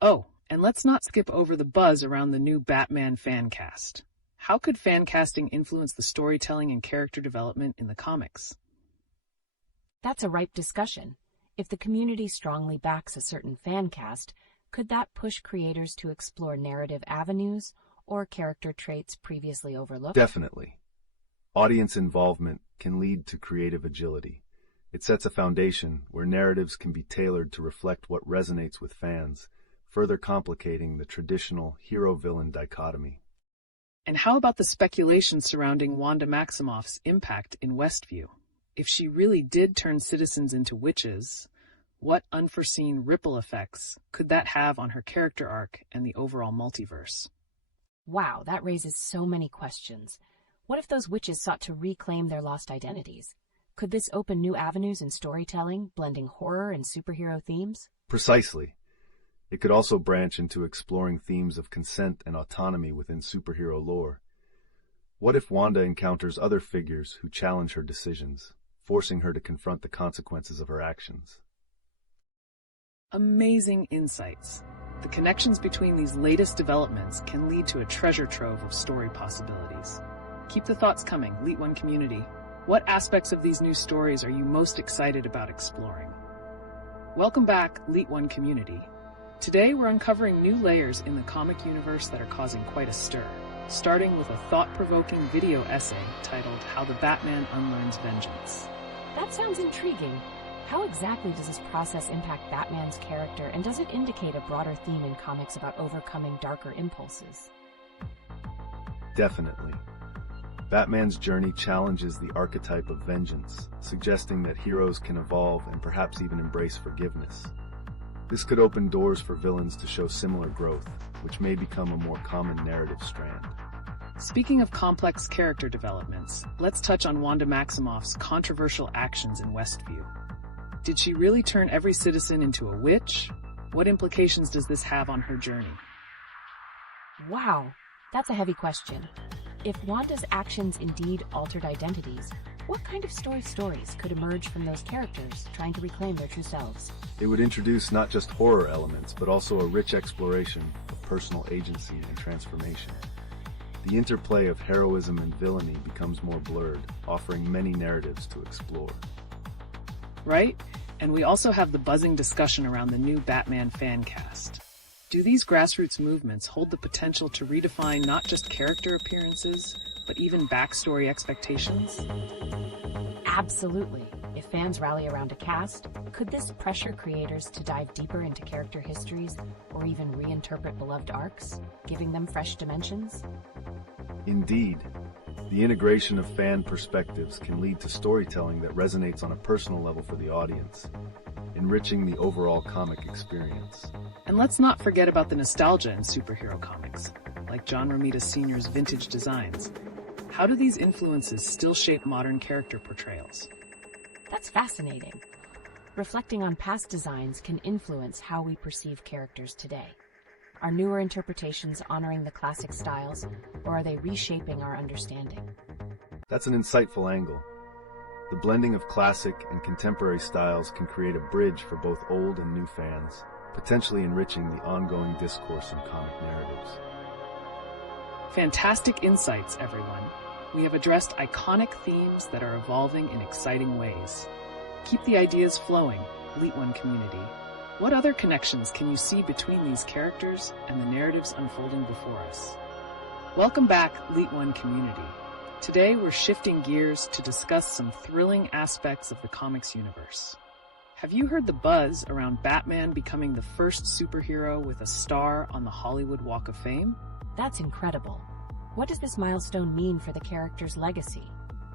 Oh, and let's not skip over the buzz around the new Batman fan cast. How could fan casting influence the storytelling and character development in the comics? That's a ripe discussion. If the community strongly backs a certain fan cast, could that push creators to explore narrative avenues or character traits previously overlooked? Definitely. Audience involvement can lead to creative agility. It sets a foundation where narratives can be tailored to reflect what resonates with fans, further complicating the traditional hero-villain dichotomy. And how about the speculation surrounding Wanda Maximoff's impact in Westview? If she really did turn citizens into witches, what unforeseen ripple effects could that have on her character arc and the overall multiverse? Wow, that raises so many questions. What if those witches sought to reclaim their lost identities? Could this open new avenues in storytelling, blending horror and superhero themes? Precisely. It could also branch into exploring themes of consent and autonomy within superhero lore. What if Wanda encounters other figures who challenge her decisions, forcing her to confront the consequences of her actions? Amazing insights. The connections between these latest developments can lead to a treasure trove of story possibilities. Keep the thoughts coming, LeetOne community. What aspects of these new stories are you most excited about exploring? Welcome back, LeetOne community. Today we're uncovering new layers in the comic universe that are causing quite a stir, starting with a thought-provoking video essay titled How the Batman Unlearns Vengeance. That sounds intriguing. How exactly does this process impact Batman's character, and does it indicate a broader theme in comics about overcoming darker impulses? Definitely. Batman's journey challenges the archetype of vengeance, suggesting that heroes can evolve and perhaps even embrace forgiveness. This could open doors for villains to show similar growth, which may become a more common narrative strand. Speaking of complex character developments, let's touch on Wanda Maximoff's controversial actions in Westview. Did she really turn every citizen into a witch? What implications does this have on her journey? Wow, that's a heavy question. If Wanda's actions indeed altered identities, what kind of stories could emerge from those characters trying to reclaim their true selves? It would introduce not just horror elements, but also a rich exploration of personal agency and transformation. The interplay of heroism and villainy becomes more blurred, offering many narratives to explore. Right? And we also have the buzzing discussion around the new Batman fan cast. Do these grassroots movements hold the potential to redefine not just character appearances, but even backstory expectations? Absolutely. If fans rally around a cast, could this pressure creators to dive deeper into character histories or even reinterpret beloved arcs, giving them fresh dimensions? Indeed. The integration of fan perspectives can lead to storytelling that resonates on a personal level for the audience, enriching the overall comic experience. And let's not forget about the nostalgia in superhero comics, like John Romita Sr.'s vintage designs. How do these influences still shape modern character portrayals? That's fascinating. Reflecting on past designs can influence how we perceive characters today. Are newer interpretations honoring the classic styles, or are they reshaping our understanding? That's an insightful angle. The blending of classic and contemporary styles can create a bridge for both old and new fans, potentially enriching the ongoing discourse in comic narratives. Fantastic insights, everyone. We have addressed iconic themes that are evolving in exciting ways. Keep the ideas flowing, LeetOne community. What other connections can you see between these characters and the narratives unfolding before us? Welcome back, LeetOne community. Today we're shifting gears to discuss some thrilling aspects of the comics universe. Have you heard the buzz around Batman becoming the first superhero with a star on the Hollywood Walk of Fame? That's incredible. What does this milestone mean for the character's legacy?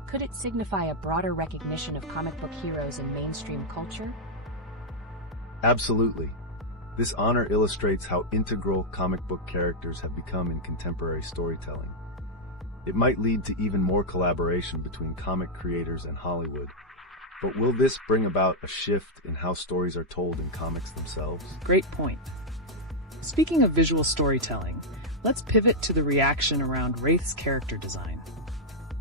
Could it signify a broader recognition of comic book heroes in mainstream culture? Absolutely. This honor illustrates how integral comic book characters have become in contemporary storytelling. It might lead to even more collaboration between comic creators and Hollywood. But will this bring about a shift in how stories are told in comics themselves? Great point. Speaking of visual storytelling, let's pivot to the reaction around Wraith's character design.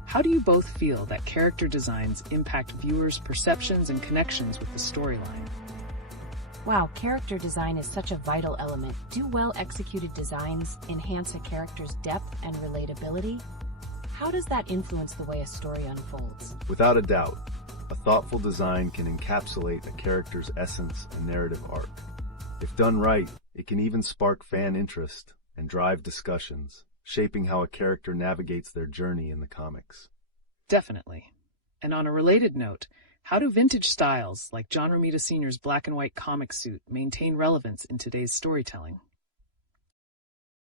How do you both feel that character designs impact viewers' perceptions and connections with the storyline? Wow, character design is such a vital element. Do well-executed designs enhance a character's depth and relatability? How does that influence the way a story unfolds? Without a doubt, a thoughtful design can encapsulate a character's essence and narrative arc. If done right, it can even spark fan interest and drive discussions, shaping how a character navigates their journey in the comics. Definitely. And on a related note, how do vintage styles like John Romita Sr.'s black and white comic suit maintain relevance in today's storytelling?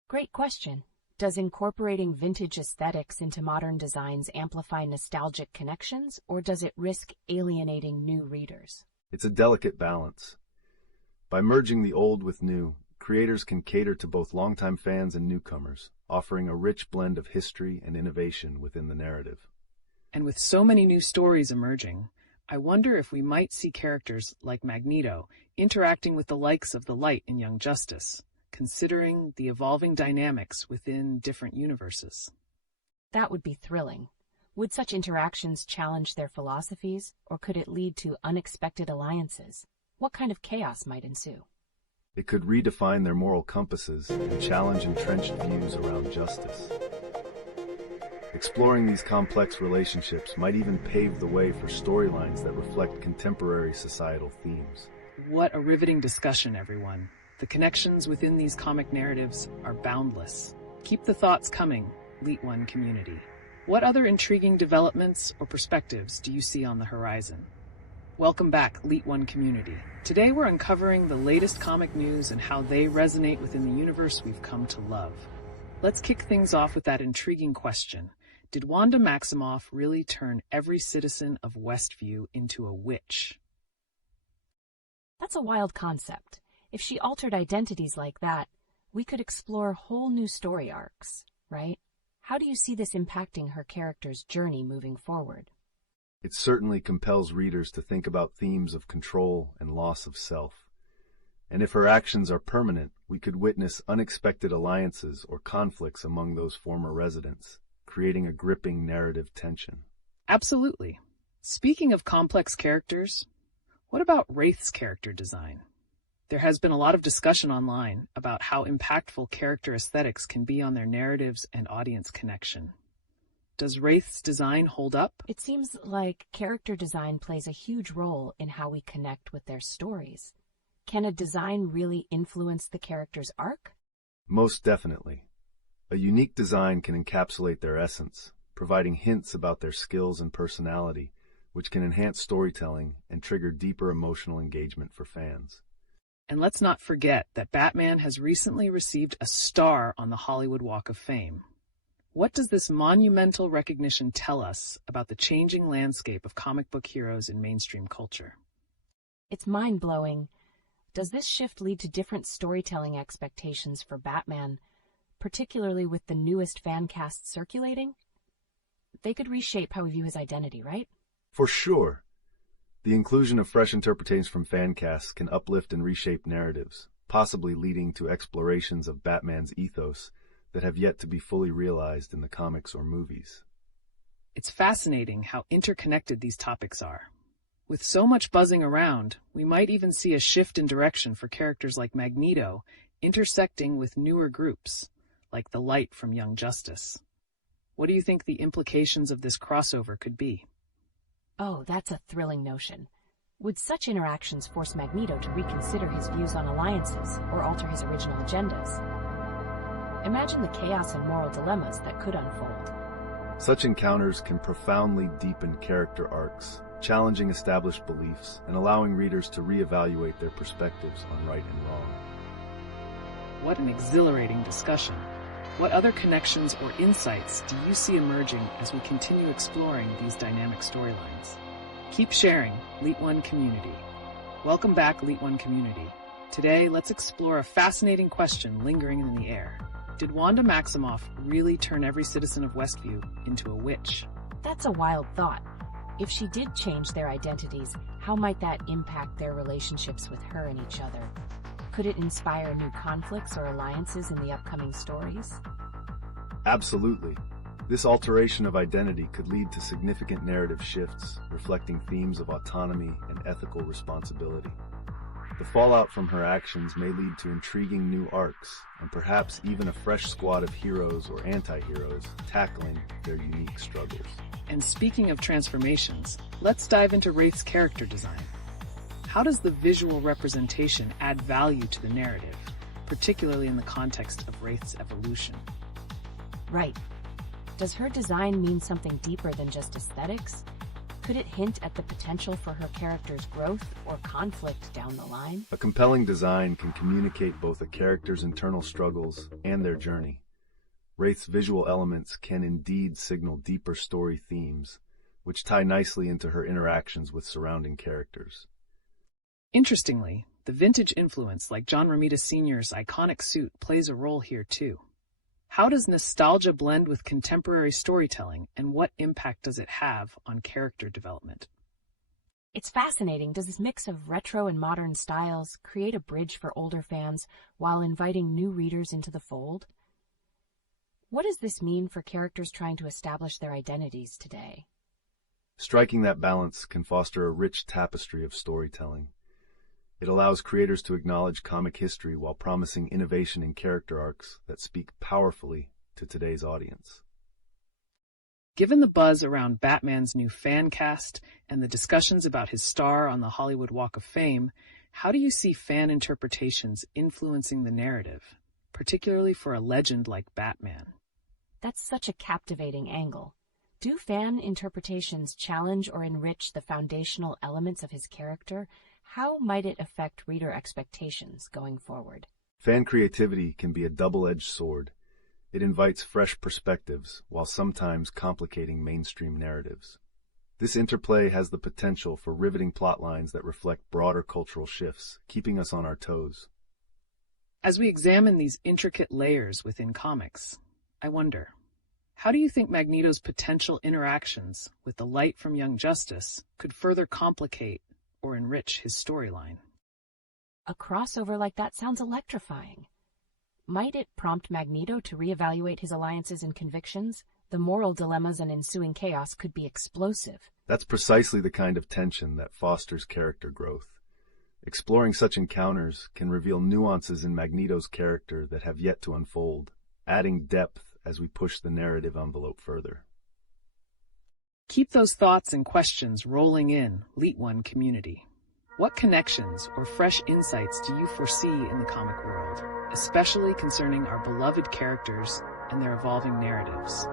Great question. Does incorporating vintage aesthetics into modern designs amplify nostalgic connections, or does it risk alienating new readers? It's a delicate balance. By merging the old with new, creators can cater to both longtime fans and newcomers, offering a rich blend of history and innovation within the narrative. And with so many new stories emerging, I wonder if we might see characters like Magneto interacting with the likes of the Light in Young Justice, considering the evolving dynamics within different universes. That would be thrilling. Would such interactions challenge their philosophies, or could it lead to unexpected alliances? What kind of chaos might ensue? It could redefine their moral compasses and challenge entrenched views around justice. Exploring these complex relationships might even pave the way for storylines that reflect contemporary societal themes. What a riveting discussion, everyone. The connections within these comic narratives are boundless. Keep the thoughts coming, LeetOne community. What other intriguing developments or perspectives do you see on the horizon? Welcome back, LeetOne community. Today we're uncovering the latest comic news and how they resonate within the universe we've come to love. Let's kick things off with that intriguing question. Did Wanda Maximoff really turn every citizen of Westview into a witch? That's a wild concept. If she altered identities like that, we could explore whole new story arcs, right? How do you see this impacting her character's journey moving forward? It certainly compels readers to think about themes of control and loss of self. And if her actions are permanent, we could witness unexpected alliances or conflicts among those former residents, creating a gripping narrative tension. Absolutely. Speaking of complex characters, what about Wraith's character design? There has been a lot of discussion online about how impactful character aesthetics can be on their narratives and audience connection. Does Wraith's design hold up? It seems like character design plays a huge role in how we connect with their stories. Can a design really influence the character's arc? Most definitely. A unique design can encapsulate their essence, providing hints about their skills and personality, which can enhance storytelling and trigger deeper emotional engagement for fans. And let's not forget that Batman has recently received a star on the Hollywood Walk of Fame. What does this monumental recognition tell us about the changing landscape of comic book heroes in mainstream culture? It's mind-blowing. Does this shift lead to different storytelling expectations for Batman, particularly with the newest fan casts circulating? They could reshape how we view his identity, right? For sure. The inclusion of fresh interpretations from fan casts can uplift and reshape narratives, possibly leading to explorations of Batman's ethos that have yet to be fully realized in the comics or movies. It's fascinating how interconnected these topics are. With so much buzzing around, we might even see a shift in direction for characters like Magneto intersecting with newer groups, like the Light from Young Justice. What do you think the implications of this crossover could be? Oh, that's a thrilling notion. Would such interactions force Magneto to reconsider his views on alliances or alter his original agendas? Imagine the chaos and moral dilemmas that could unfold. Such encounters can profoundly deepen character arcs, challenging established beliefs and allowing readers to reevaluate their perspectives on right and wrong. What an exhilarating discussion. What other connections or insights do you see emerging as we continue exploring these dynamic storylines? Keep sharing, LeetOne community. Welcome back, LeetOne community. Today, let's explore a fascinating question lingering in the air. Did Wanda Maximoff really turn every citizen of Westview into a witch? That's a wild thought. If she did change their identities, how might that impact their relationships with her and each other? Could it inspire new conflicts or alliances in the upcoming stories? Absolutely. This alteration of identity could lead to significant narrative shifts, reflecting themes of autonomy and ethical responsibility. The fallout from her actions may lead to intriguing new arcs, and perhaps even a fresh squad of heroes or anti-heroes tackling their unique struggles. And speaking of transformations, let's dive into Wraith's character design. How does the visual representation add value to the narrative, particularly in the context of Wraith's evolution? Right. Does her design mean something deeper than just aesthetics? Could it hint at the potential for her character's growth or conflict down the line? A compelling design can communicate both a character's internal struggles and their journey. Wraith's visual elements can indeed signal deeper story themes, which tie nicely into her interactions with surrounding characters. Interestingly, the vintage influence like John Romita Sr.'s iconic suit plays a role here too. How does nostalgia blend with contemporary storytelling, and what impact does it have on character development? It's fascinating. Does this mix of retro and modern styles create a bridge for older fans while inviting new readers into the fold? What does this mean for characters trying to establish their identities today? Striking that balance can foster a rich tapestry of storytelling. It allows creators to acknowledge comic history while promising innovation in character arcs that speak powerfully to today's audience. Given the buzz around Batman's new fan cast and the discussions about his star on the Hollywood Walk of Fame, how do you see fan interpretations influencing the narrative, particularly for a legend like Batman? That's such a captivating angle. Do fan interpretations challenge or enrich the foundational elements of his character? How might it affect reader expectations going forward? Fan creativity can be a double-edged sword. It invites fresh perspectives while sometimes complicating mainstream narratives. This interplay has the potential for riveting plotlines that reflect broader cultural shifts, keeping us on our toes. As we examine these intricate layers within comics, I wonder, how do you think Magneto's potential interactions with the light from Young Justice could further complicate or enrich his storyline? A crossover like that sounds electrifying. Might it prompt Magneto to reevaluate his alliances and convictions? The moral dilemmas and ensuing chaos could be explosive. That's precisely the kind of tension that fosters character growth. Exploring such encounters can reveal nuances in Magneto's character that have yet to unfold, adding depth as we push the narrative envelope further. Keep those thoughts and questions rolling in, LeetOne community. What connections or fresh insights do you foresee in the comic world, especially concerning our beloved characters and their evolving narratives?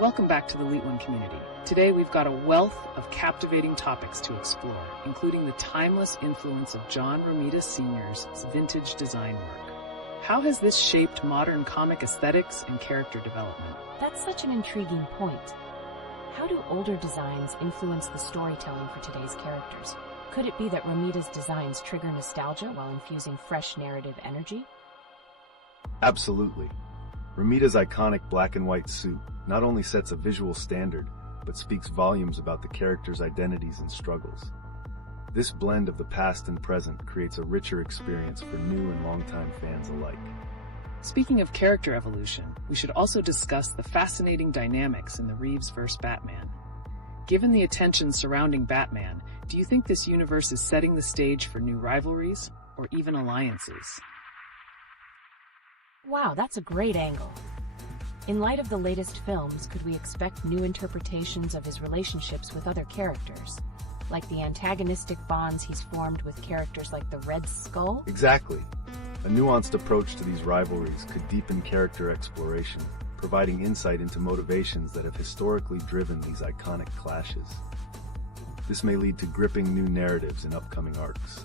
Welcome back to the LeetOne community. Today we've got a wealth of captivating topics to explore, including the timeless influence of John Romita Sr.'s vintage design work. How has this shaped modern comic aesthetics and character development? That's such an intriguing point. How do older designs influence the storytelling for today's characters? Could it be that Romita's designs trigger nostalgia while infusing fresh narrative energy? Absolutely. Romita's iconic black and white suit not only sets a visual standard, but speaks volumes about the characters' identities and struggles. This blend of the past and present creates a richer experience for new and longtime fans alike. Speaking of character evolution, we should also discuss the fascinating dynamics in the Reeves vs. Batman. Given the attention surrounding Batman, do you think this universe is setting the stage for new rivalries or even alliances? Wow, that's a great angle. In light of the latest films, could we expect new interpretations of his relationships with other characters, like the antagonistic bonds he's formed with characters like the Red Skull? Exactly. A nuanced approach to these rivalries could deepen character exploration, providing insight into motivations that have historically driven these iconic clashes. This may lead to gripping new narratives in upcoming arcs.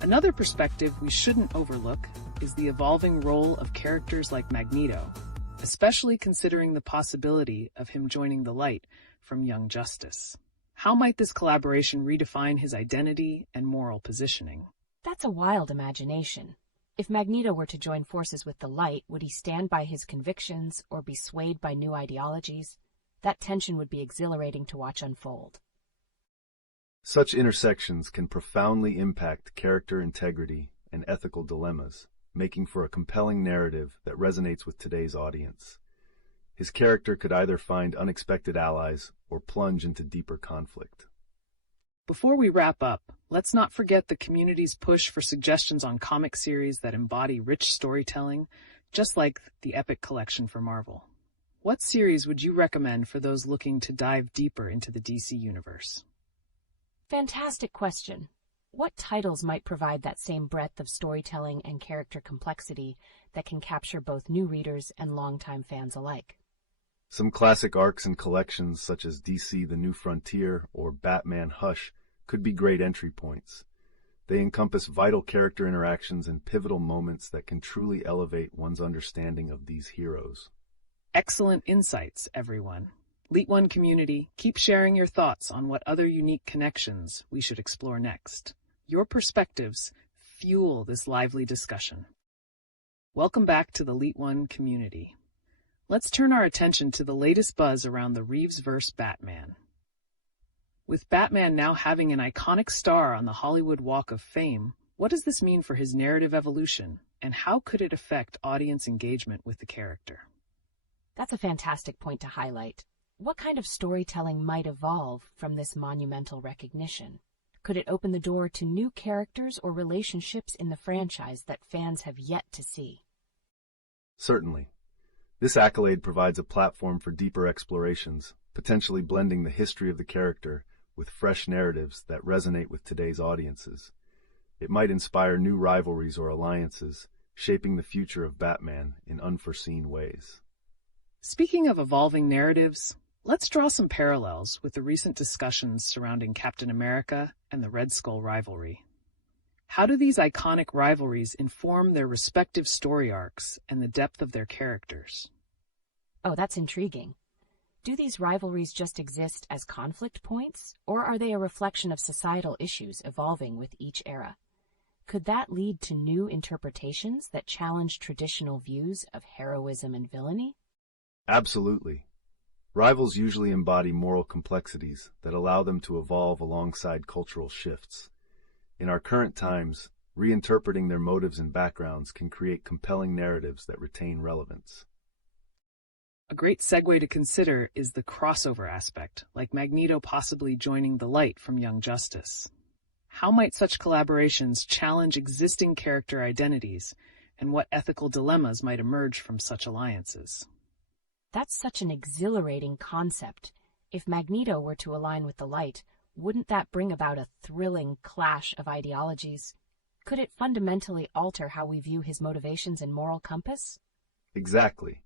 Another perspective we shouldn't overlook is the evolving role of characters like Magneto, especially considering the possibility of him joining the Light from Young Justice. How might this collaboration redefine his identity and moral positioning? That's a wild imagination. If Magneto were to join forces with the Light, would he stand by his convictions or be swayed by new ideologies? That tension would be exhilarating to watch unfold. Such intersections can profoundly impact character integrity and ethical dilemmas, making for a compelling narrative that resonates with today's audience. His character could either find unexpected allies or plunge into deeper conflict. Before we wrap up, let's not forget the community's push for suggestions on comic series that embody rich storytelling, just like the Epic Collection for Marvel. What series would you recommend for those looking to dive deeper into the DC universe? Fantastic question. What titles might provide that same breadth of storytelling and character complexity that can capture both new readers and longtime fans alike? Some classic arcs and collections such as DC The New Frontier or Batman Hush could be great entry points. They encompass vital character interactions and pivotal moments that can truly elevate one's understanding of these heroes. Excellent insights, everyone. LeetOne community, keep sharing your thoughts on what other unique connections we should explore next. Your perspectives fuel this lively discussion. Welcome back to the LeetOne community. Let's turn our attention to the latest buzz around the Reeves-verse Batman. With Batman now having an iconic star on the Hollywood Walk of Fame, what does this mean for his narrative evolution, and how could it affect audience engagement with the character? That's a fantastic point to highlight. What kind of storytelling might evolve from this monumental recognition? Could it open the door to new characters or relationships in the franchise that fans have yet to see? Certainly. This accolade provides a platform for deeper explorations, potentially blending the history of the character with fresh narratives that resonate with today's audiences. It might inspire new rivalries or alliances, shaping the future of Batman in unforeseen ways. Speaking of evolving narratives, let's draw some parallels with the recent discussions surrounding Captain America and the Red Skull rivalry. How do these iconic rivalries inform their respective story arcs and the depth of their characters? Oh, that's intriguing. Do these rivalries just exist as conflict points, or are they a reflection of societal issues evolving with each era? Could that lead to new interpretations that challenge traditional views of heroism and villainy? Absolutely. Rivals usually embody moral complexities that allow them to evolve alongside cultural shifts. In our current times, reinterpreting their motives and backgrounds can create compelling narratives that retain relevance. A great segue to consider is the crossover aspect, like Magneto possibly joining the Light from Young Justice. How might such collaborations challenge existing character identities, and what ethical dilemmas might emerge from such alliances? That's such an exhilarating concept. If Magneto were to align with the Light, wouldn't that bring about a thrilling clash of ideologies? Could it fundamentally alter how we view his motivations and moral compass? Exactly.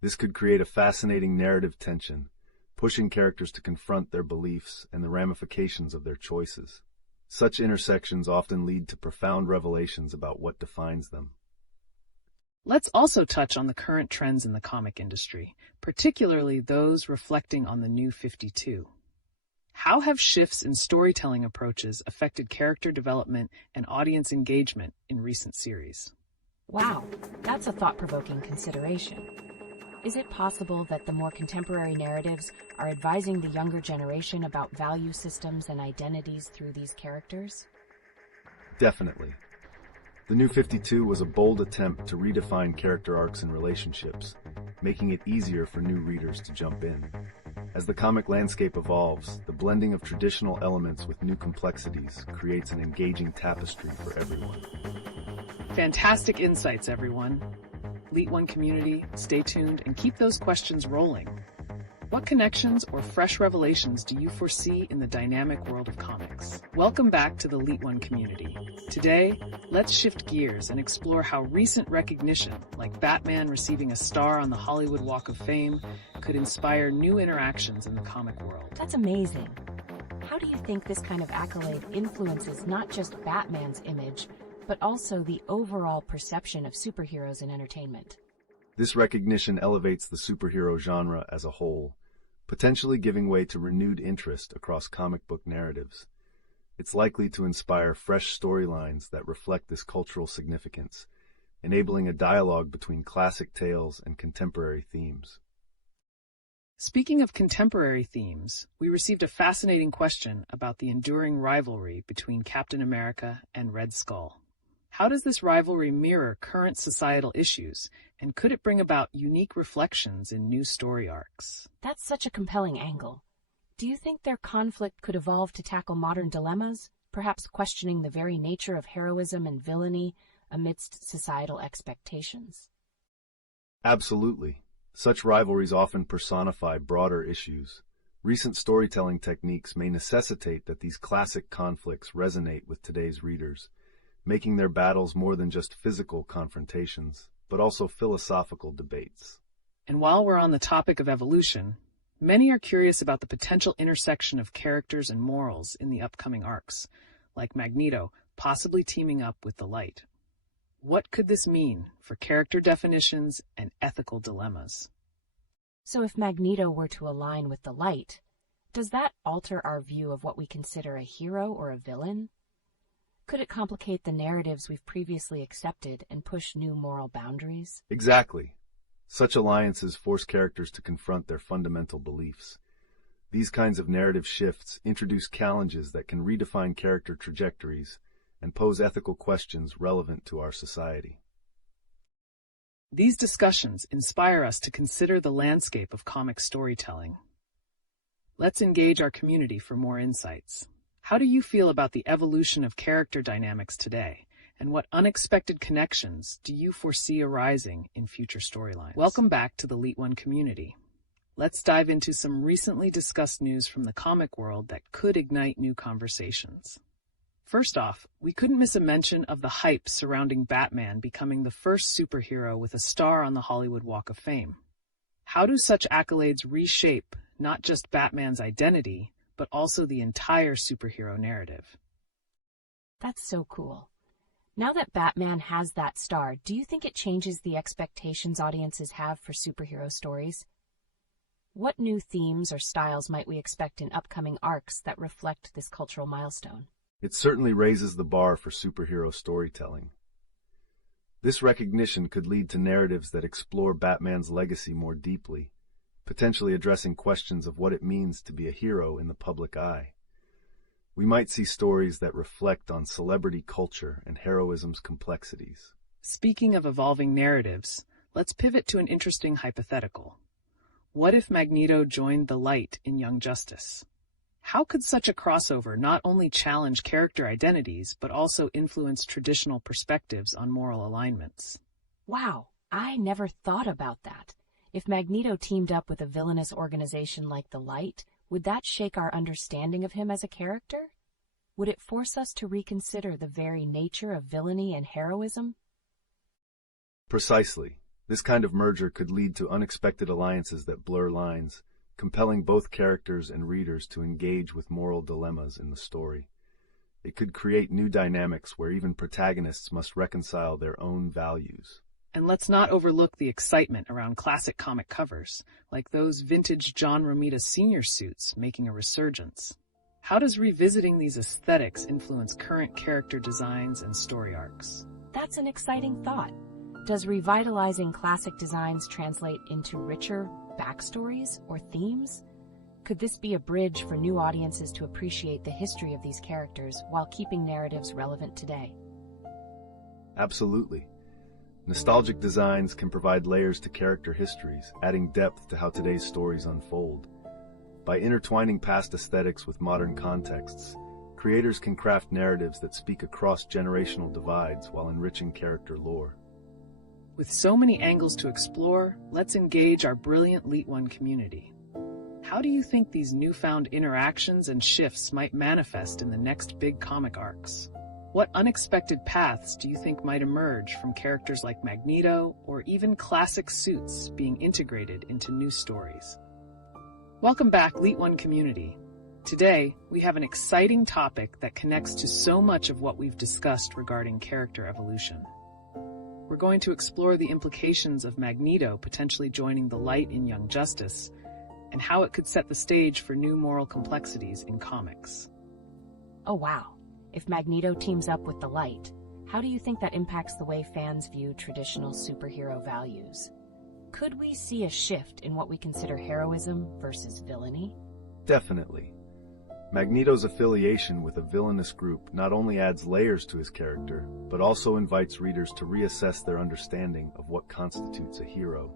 This could create a fascinating narrative tension, pushing characters to confront their beliefs and the ramifications of their choices. Such intersections often lead to profound revelations about what defines them. Let's also touch on the current trends in the comic industry, particularly those reflecting on the New 52. How have shifts in storytelling approaches affected character development and audience engagement in recent series? Wow, that's a thought-provoking consideration. Is it possible that the more contemporary narratives are advising the younger generation about value systems and identities through these characters? Definitely. The New 52 was a bold attempt to redefine character arcs and relationships, making it easier for new readers to jump in. As the comic landscape evolves, the blending of traditional elements with new complexities creates an engaging tapestry for everyone. Fantastic insights, everyone. LeetOne community, stay tuned and keep those questions rolling. What connections or fresh revelations do you foresee in the dynamic world of comics? Welcome back to the LeetOne community. Today, let's shift gears and explore how recent recognition, like Batman receiving a star on the Hollywood Walk of Fame, could inspire new interactions in the comic world. That's amazing. How do you think this kind of accolade influences not just Batman's image, but also the overall perception of superheroes in entertainment? This recognition elevates the superhero genre as a whole, potentially giving way to renewed interest across comic book narratives. It's likely to inspire fresh storylines that reflect this cultural significance, enabling a dialogue between classic tales and contemporary themes. Speaking of contemporary themes, we received a fascinating question about the enduring rivalry between Captain America and Red Skull. How does this rivalry mirror current societal issues, and could it bring about unique reflections in new story arcs? That's such a compelling angle. Do you think their conflict could evolve to tackle modern dilemmas, perhaps questioning the very nature of heroism and villainy amidst societal expectations? Absolutely. Such rivalries often personify broader issues. Recent storytelling techniques may necessitate that these classic conflicts resonate with today's readers, making their battles more than just physical confrontations, but also philosophical debates. And while we're on the topic of evolution, many are curious about the potential intersection of characters and morals in the upcoming arcs, like Magneto possibly teaming up with the Light. What could this mean for character definitions and ethical dilemmas? So if Magneto were to align with the Light, does that alter our view of what we consider a hero or a villain? Could it complicate the narratives we've previously accepted and push new moral boundaries? Exactly. Such alliances force characters to confront their fundamental beliefs. These kinds of narrative shifts introduce challenges that can redefine character trajectories and pose ethical questions relevant to our society. These discussions inspire us to consider the landscape of comic storytelling. Let's engage our community for more insights. How do you feel about the evolution of character dynamics today, and what unexpected connections do you foresee arising in future storylines? Welcome back to the LeetOne community. Let's dive into some recently discussed news from the comic world that could ignite new conversations. First off, we couldn't miss a mention of the hype surrounding Batman becoming the first superhero with a star on the Hollywood Walk of Fame. How do such accolades reshape not just Batman's identity, but also the entire superhero narrative? That's so cool. Now that Batman has that star, do you think it changes the expectations audiences have for superhero stories? What new themes or styles might we expect in upcoming arcs that reflect this cultural milestone? It certainly raises the bar for superhero storytelling. This recognition could lead to narratives that explore Batman's legacy more deeply, potentially addressing questions of what it means to be a hero in the public eye. We might see stories that reflect on celebrity culture and heroism's complexities. Speaking of evolving narratives, let's pivot to an interesting hypothetical. What if Magneto joined the Light in Young Justice? How could such a crossover not only challenge character identities, but also influence traditional perspectives on moral alignments? Wow, I never thought about that. If Magneto teamed up with a villainous organization like the Light, would that shake our understanding of him as a character? Would it force us to reconsider the very nature of villainy and heroism? Precisely. This kind of merger could lead to unexpected alliances that blur lines, compelling both characters and readers to engage with moral dilemmas in the story. It could create new dynamics where even protagonists must reconcile their own values. And let's not overlook the excitement around classic comic covers, like those vintage John Romita Sr. suits making a resurgence. How does revisiting these aesthetics influence current character designs and story arcs? That's an exciting thought. Does revitalizing classic designs translate into richer backstories or themes? Could this be a bridge for new audiences to appreciate the history of these characters while keeping narratives relevant today? Absolutely. Nostalgic designs can provide layers to character histories, adding depth to how today's stories unfold. By intertwining past aesthetics with modern contexts, creators can craft narratives that speak across generational divides while enriching character lore. With so many angles to explore, let's engage our brilliant LeetOne community. How do you think these newfound interactions and shifts might manifest in the next big comic arcs? What unexpected paths do you think might emerge from characters like Magneto or even classic suits being integrated into new stories? Welcome back, LeetOne community. Today, we have an exciting topic that connects to so much of what we've discussed regarding character evolution. We're going to explore the implications of Magneto potentially joining the light in Young Justice and how it could set the stage for new moral complexities in comics. Oh wow. If Magneto teams up with the light, how do you think that impacts the way fans view traditional superhero values? Could we see a shift in what we consider heroism versus villainy? Definitely. Magneto's affiliation with a villainous group not only adds layers to his character, but also invites readers to reassess their understanding of what constitutes a hero.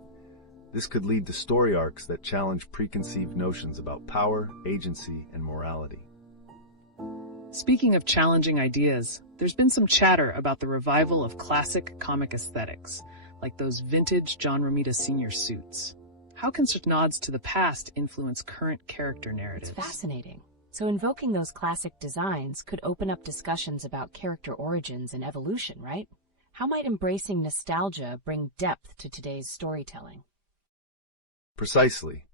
This could lead to story arcs that challenge preconceived notions about power, agency, and morality. Speaking of challenging ideas, there's been some chatter about the revival of classic comic aesthetics, like those vintage John Romita Sr. suits. How can such nods to the past influence current character narratives? It's fascinating. So invoking those classic designs could open up discussions about character origins and evolution, right? How might embracing nostalgia bring depth to today's storytelling? Precisely.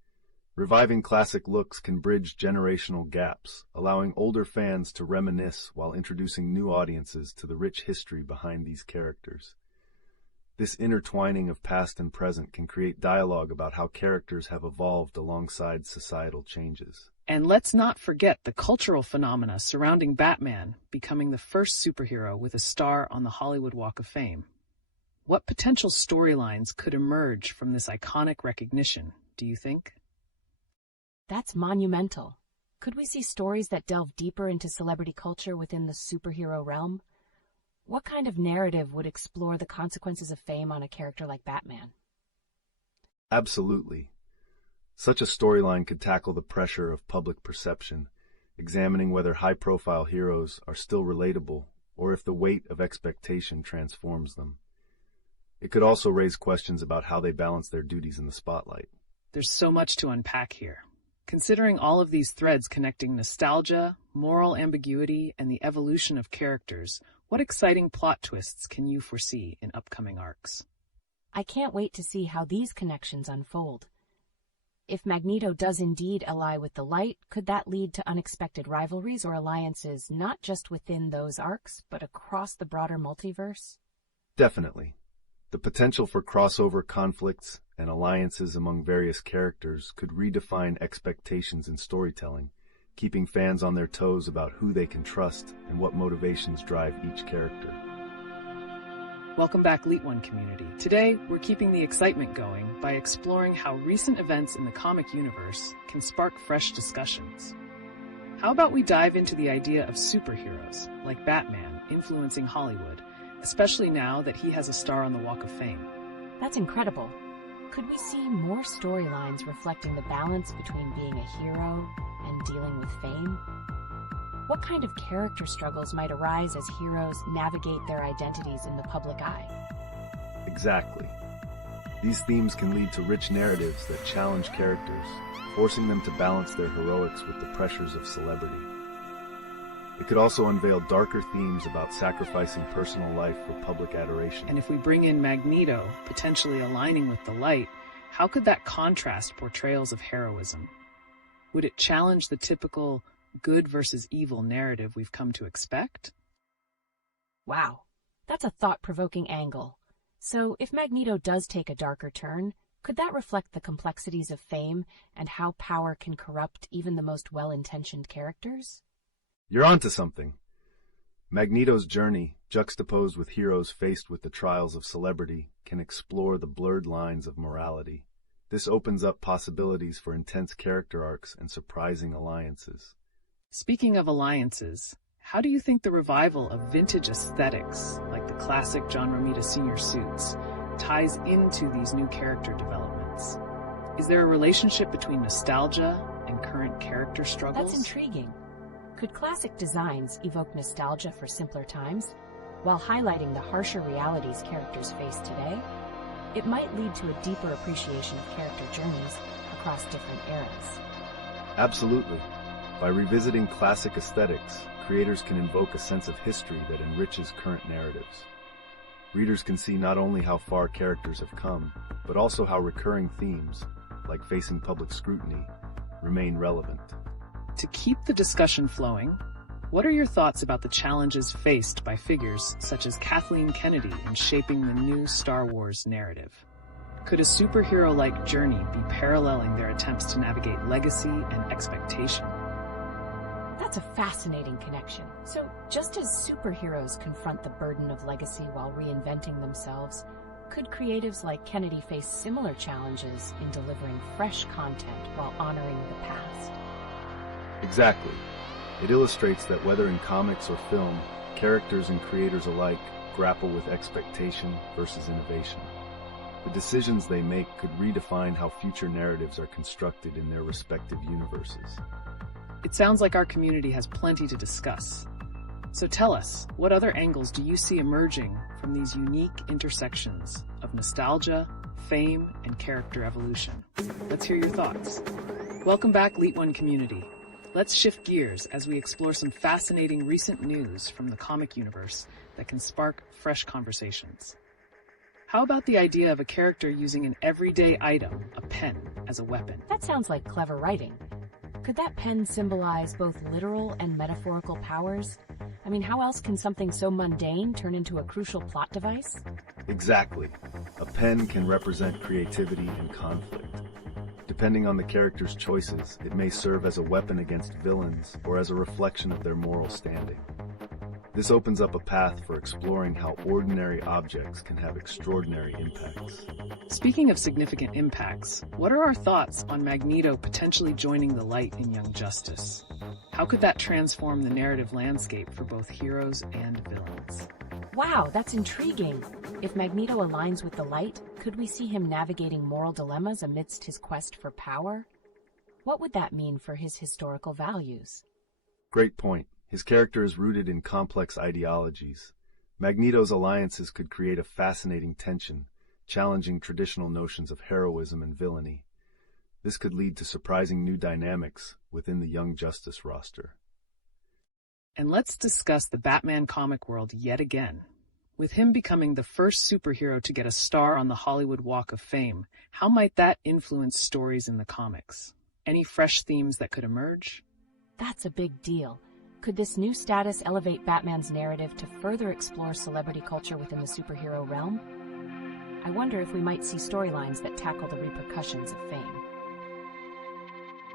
Reviving classic looks can bridge generational gaps, allowing older fans to reminisce while introducing new audiences to the rich history behind these characters. This intertwining of past and present can create dialogue about how characters have evolved alongside societal changes. And let's not forget the cultural phenomena surrounding Batman becoming the first superhero with a star on the Hollywood Walk of Fame. What potential storylines could emerge from this iconic recognition, do you think? That's monumental. Could we see stories that delve deeper into celebrity culture within the superhero realm? What kind of narrative would explore the consequences of fame on a character like Batman? Absolutely. Such a storyline could tackle the pressure of public perception, examining whether high-profile heroes are still relatable or if the weight of expectation transforms them. It could also raise questions about how they balance their duties in the spotlight. There's so much to unpack here. Considering all of these threads connecting nostalgia, moral ambiguity, and the evolution of characters, what exciting plot twists can you foresee in upcoming arcs? I can't wait to see how these connections unfold. If Magneto does indeed ally with the light, could that lead to unexpected rivalries or alliances not just within those arcs, but across the broader multiverse? Definitely. The potential for crossover conflicts and alliances among various characters could redefine expectations in storytelling, keeping fans on their toes about who they can trust and what motivations drive each character. Welcome back, LeetOne community. Today, we're keeping the excitement going by exploring how recent events in the comic universe can spark fresh discussions. How about we dive into the idea of superheroes, like Batman, influencing Hollywood, especially now that he has a star on the Walk of Fame? That's incredible. Could we see more storylines reflecting the balance between being a hero and dealing with fame? What kind of character struggles might arise as heroes navigate their identities in the public eye? Exactly. These themes can lead to rich narratives that challenge characters, forcing them to balance their heroics with the pressures of celebrity. It could also unveil darker themes about sacrificing personal life for public adoration. And if we bring in Magneto, potentially aligning with the light, how could that contrast portrayals of heroism? Would it challenge the typical good versus evil narrative we've come to expect? Wow, that's a thought-provoking angle. So if Magneto does take a darker turn, could that reflect the complexities of fame and how power can corrupt even the most well-intentioned characters? You're onto something. Magneto's journey, juxtaposed with heroes faced with the trials of celebrity, can explore the blurred lines of morality. This opens up possibilities for intense character arcs and surprising alliances. Speaking of alliances, how do you think the revival of vintage aesthetics, like the classic John Romita Sr. suits, ties into these new character developments? Is there a relationship between nostalgia and current character struggles? That's intriguing. Could classic designs evoke nostalgia for simpler times, while highlighting the harsher realities characters face today? It might lead to a deeper appreciation of character journeys across different eras. Absolutely. By revisiting classic aesthetics, creators can invoke a sense of history that enriches current narratives. Readers can see not only how far characters have come, but also how recurring themes, like facing public scrutiny, remain relevant. To keep the discussion flowing, what are your thoughts about the challenges faced by figures such as Kathleen Kennedy in shaping the new Star Wars narrative? Could a superhero-like journey be paralleling their attempts to navigate legacy and expectation? That's a fascinating connection. So, just as superheroes confront the burden of legacy while reinventing themselves, could creatives like Kennedy face similar challenges in delivering fresh content while honoring the past? Exactly. It illustrates that whether in comics or film, characters and creators alike grapple with expectation versus innovation. The decisions they make could redefine how future narratives are constructed in their respective universes. It sounds like our community has plenty to discuss. So tell us, what other angles do you see emerging from these unique intersections of nostalgia, fame, and character evolution? Let's hear your thoughts. Welcome back, LeetOne community. Let's shift gears as we explore some fascinating recent news from the comic universe that can spark fresh conversations. How about the idea of a character using an everyday item, a pen, as a weapon? That sounds like clever writing. Could that pen symbolize both literal and metaphorical powers? I mean, how else can something so mundane turn into a crucial plot device? Exactly. A pen can represent creativity and conflict. Depending on the character's choices, it may serve as a weapon against villains or as a reflection of their moral standing. This opens up a path for exploring how ordinary objects can have extraordinary impacts. Speaking of significant impacts, what are our thoughts on Magneto potentially joining the light in Young Justice? How could that transform the narrative landscape for both heroes and villains? Wow, that's intriguing. If Magneto aligns with the light, could we see him navigating moral dilemmas amidst his quest for power? What would that mean for his historical values? Great point. His character is rooted in complex ideologies. Magneto's alliances could create a fascinating tension, challenging traditional notions of heroism and villainy. This could lead to surprising new dynamics within the Young Justice roster. And let's discuss the Batman comic world yet again. With him becoming the first superhero to get a star on the Hollywood Walk of Fame, how might that influence stories in the comics? Any fresh themes that could emerge? That's a big deal. Could this new status elevate Batman's narrative to further explore celebrity culture within the superhero realm? I wonder if we might see storylines that tackle the repercussions of fame.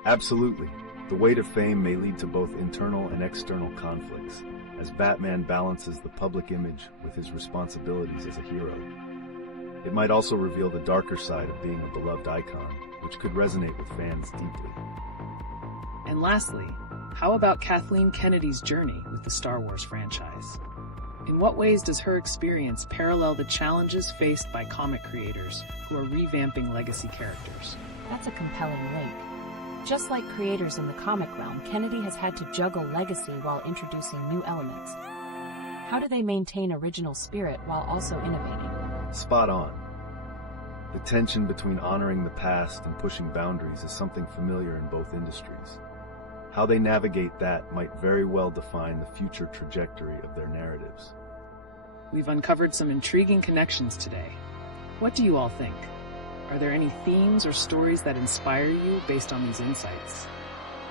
Absolutely. The weight of fame may lead to both internal and external conflicts, as Batman balances the public image with his responsibilities as a hero. It might also reveal the darker side of being a beloved icon, which could resonate with fans deeply. And lastly, how about Kathleen Kennedy's journey with the Star Wars franchise? In what ways does her experience parallel the challenges faced by comic creators who are revamping legacy characters? That's a compelling link. Just like creators in the comic realm, Kennedy has had to juggle legacy while introducing new elements. How do they maintain original spirit while also innovating? Spot on. The tension between honoring the past and pushing boundaries is something familiar in both industries. How they navigate that might very well define the future trajectory of their narratives. We've uncovered some intriguing connections today. What do you all think? Are there any themes or stories that inspire you based on these insights?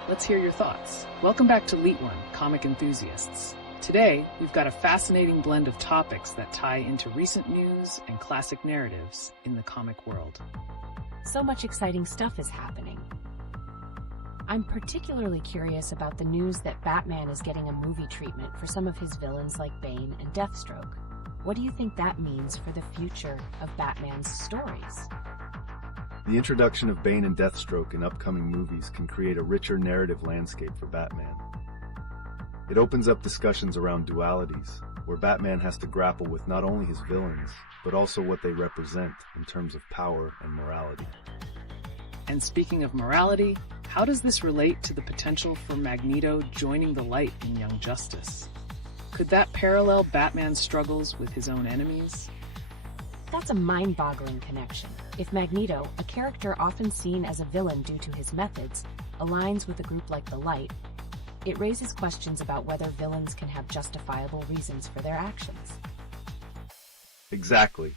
Let's hear your thoughts. Welcome back to LeetOne, comic enthusiasts. Today, we've got a fascinating blend of topics that tie into recent news and classic narratives in the comic world. So much exciting stuff is happening. I'm particularly curious about the news that Batman is getting a movie treatment for some of his villains like Bane and Deathstroke. What do you think that means for the future of Batman's stories? The introduction of Bane and Deathstroke in upcoming movies can create a richer narrative landscape for Batman. It opens up discussions around dualities, where Batman has to grapple with not only his villains, but also what they represent in terms of power and morality. And speaking of morality, how does this relate to the potential for Magneto joining the light in Young Justice? Could that parallel Batman's struggles with his own enemies? That's a mind-boggling connection. If Magneto, a character often seen as a villain due to his methods, aligns with a group like the Light, it raises questions about whether villains can have justifiable reasons for their actions. Exactly.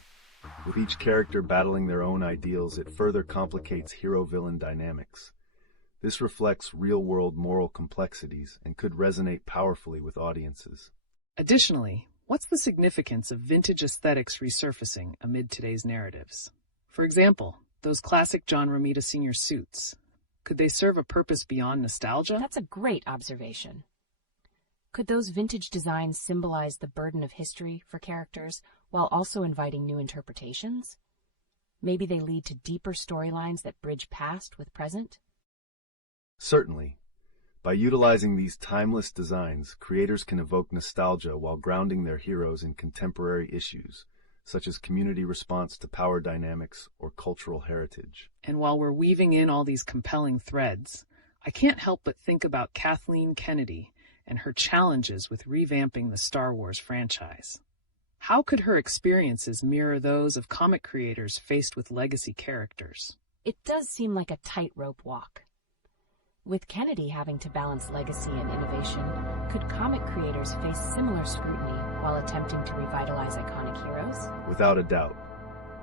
With each character battling their own ideals, it further complicates hero-villain dynamics. This reflects real-world moral complexities and could resonate powerfully with audiences. Additionally, what's the significance of vintage aesthetics resurfacing amid today's narratives? For example, those classic John Romita Sr. suits. Could they serve a purpose beyond nostalgia? That's a great observation. Could those vintage designs symbolize the burden of history for characters while also inviting new interpretations? Maybe they lead to deeper storylines that bridge past with present? Certainly. By utilizing these timeless designs, creators can evoke nostalgia while grounding their heroes in contemporary issues, such as community response to power dynamics or cultural heritage. And while we're weaving in all these compelling threads, I can't help but think about Kathleen Kennedy and her challenges with revamping the Star Wars franchise. How could her experiences mirror those of comic creators faced with legacy characters? It does seem like a tightrope walk. With Kennedy having to balance legacy and innovation, could comic creators face similar scrutiny while attempting to revitalize iconic heroes? Without a doubt,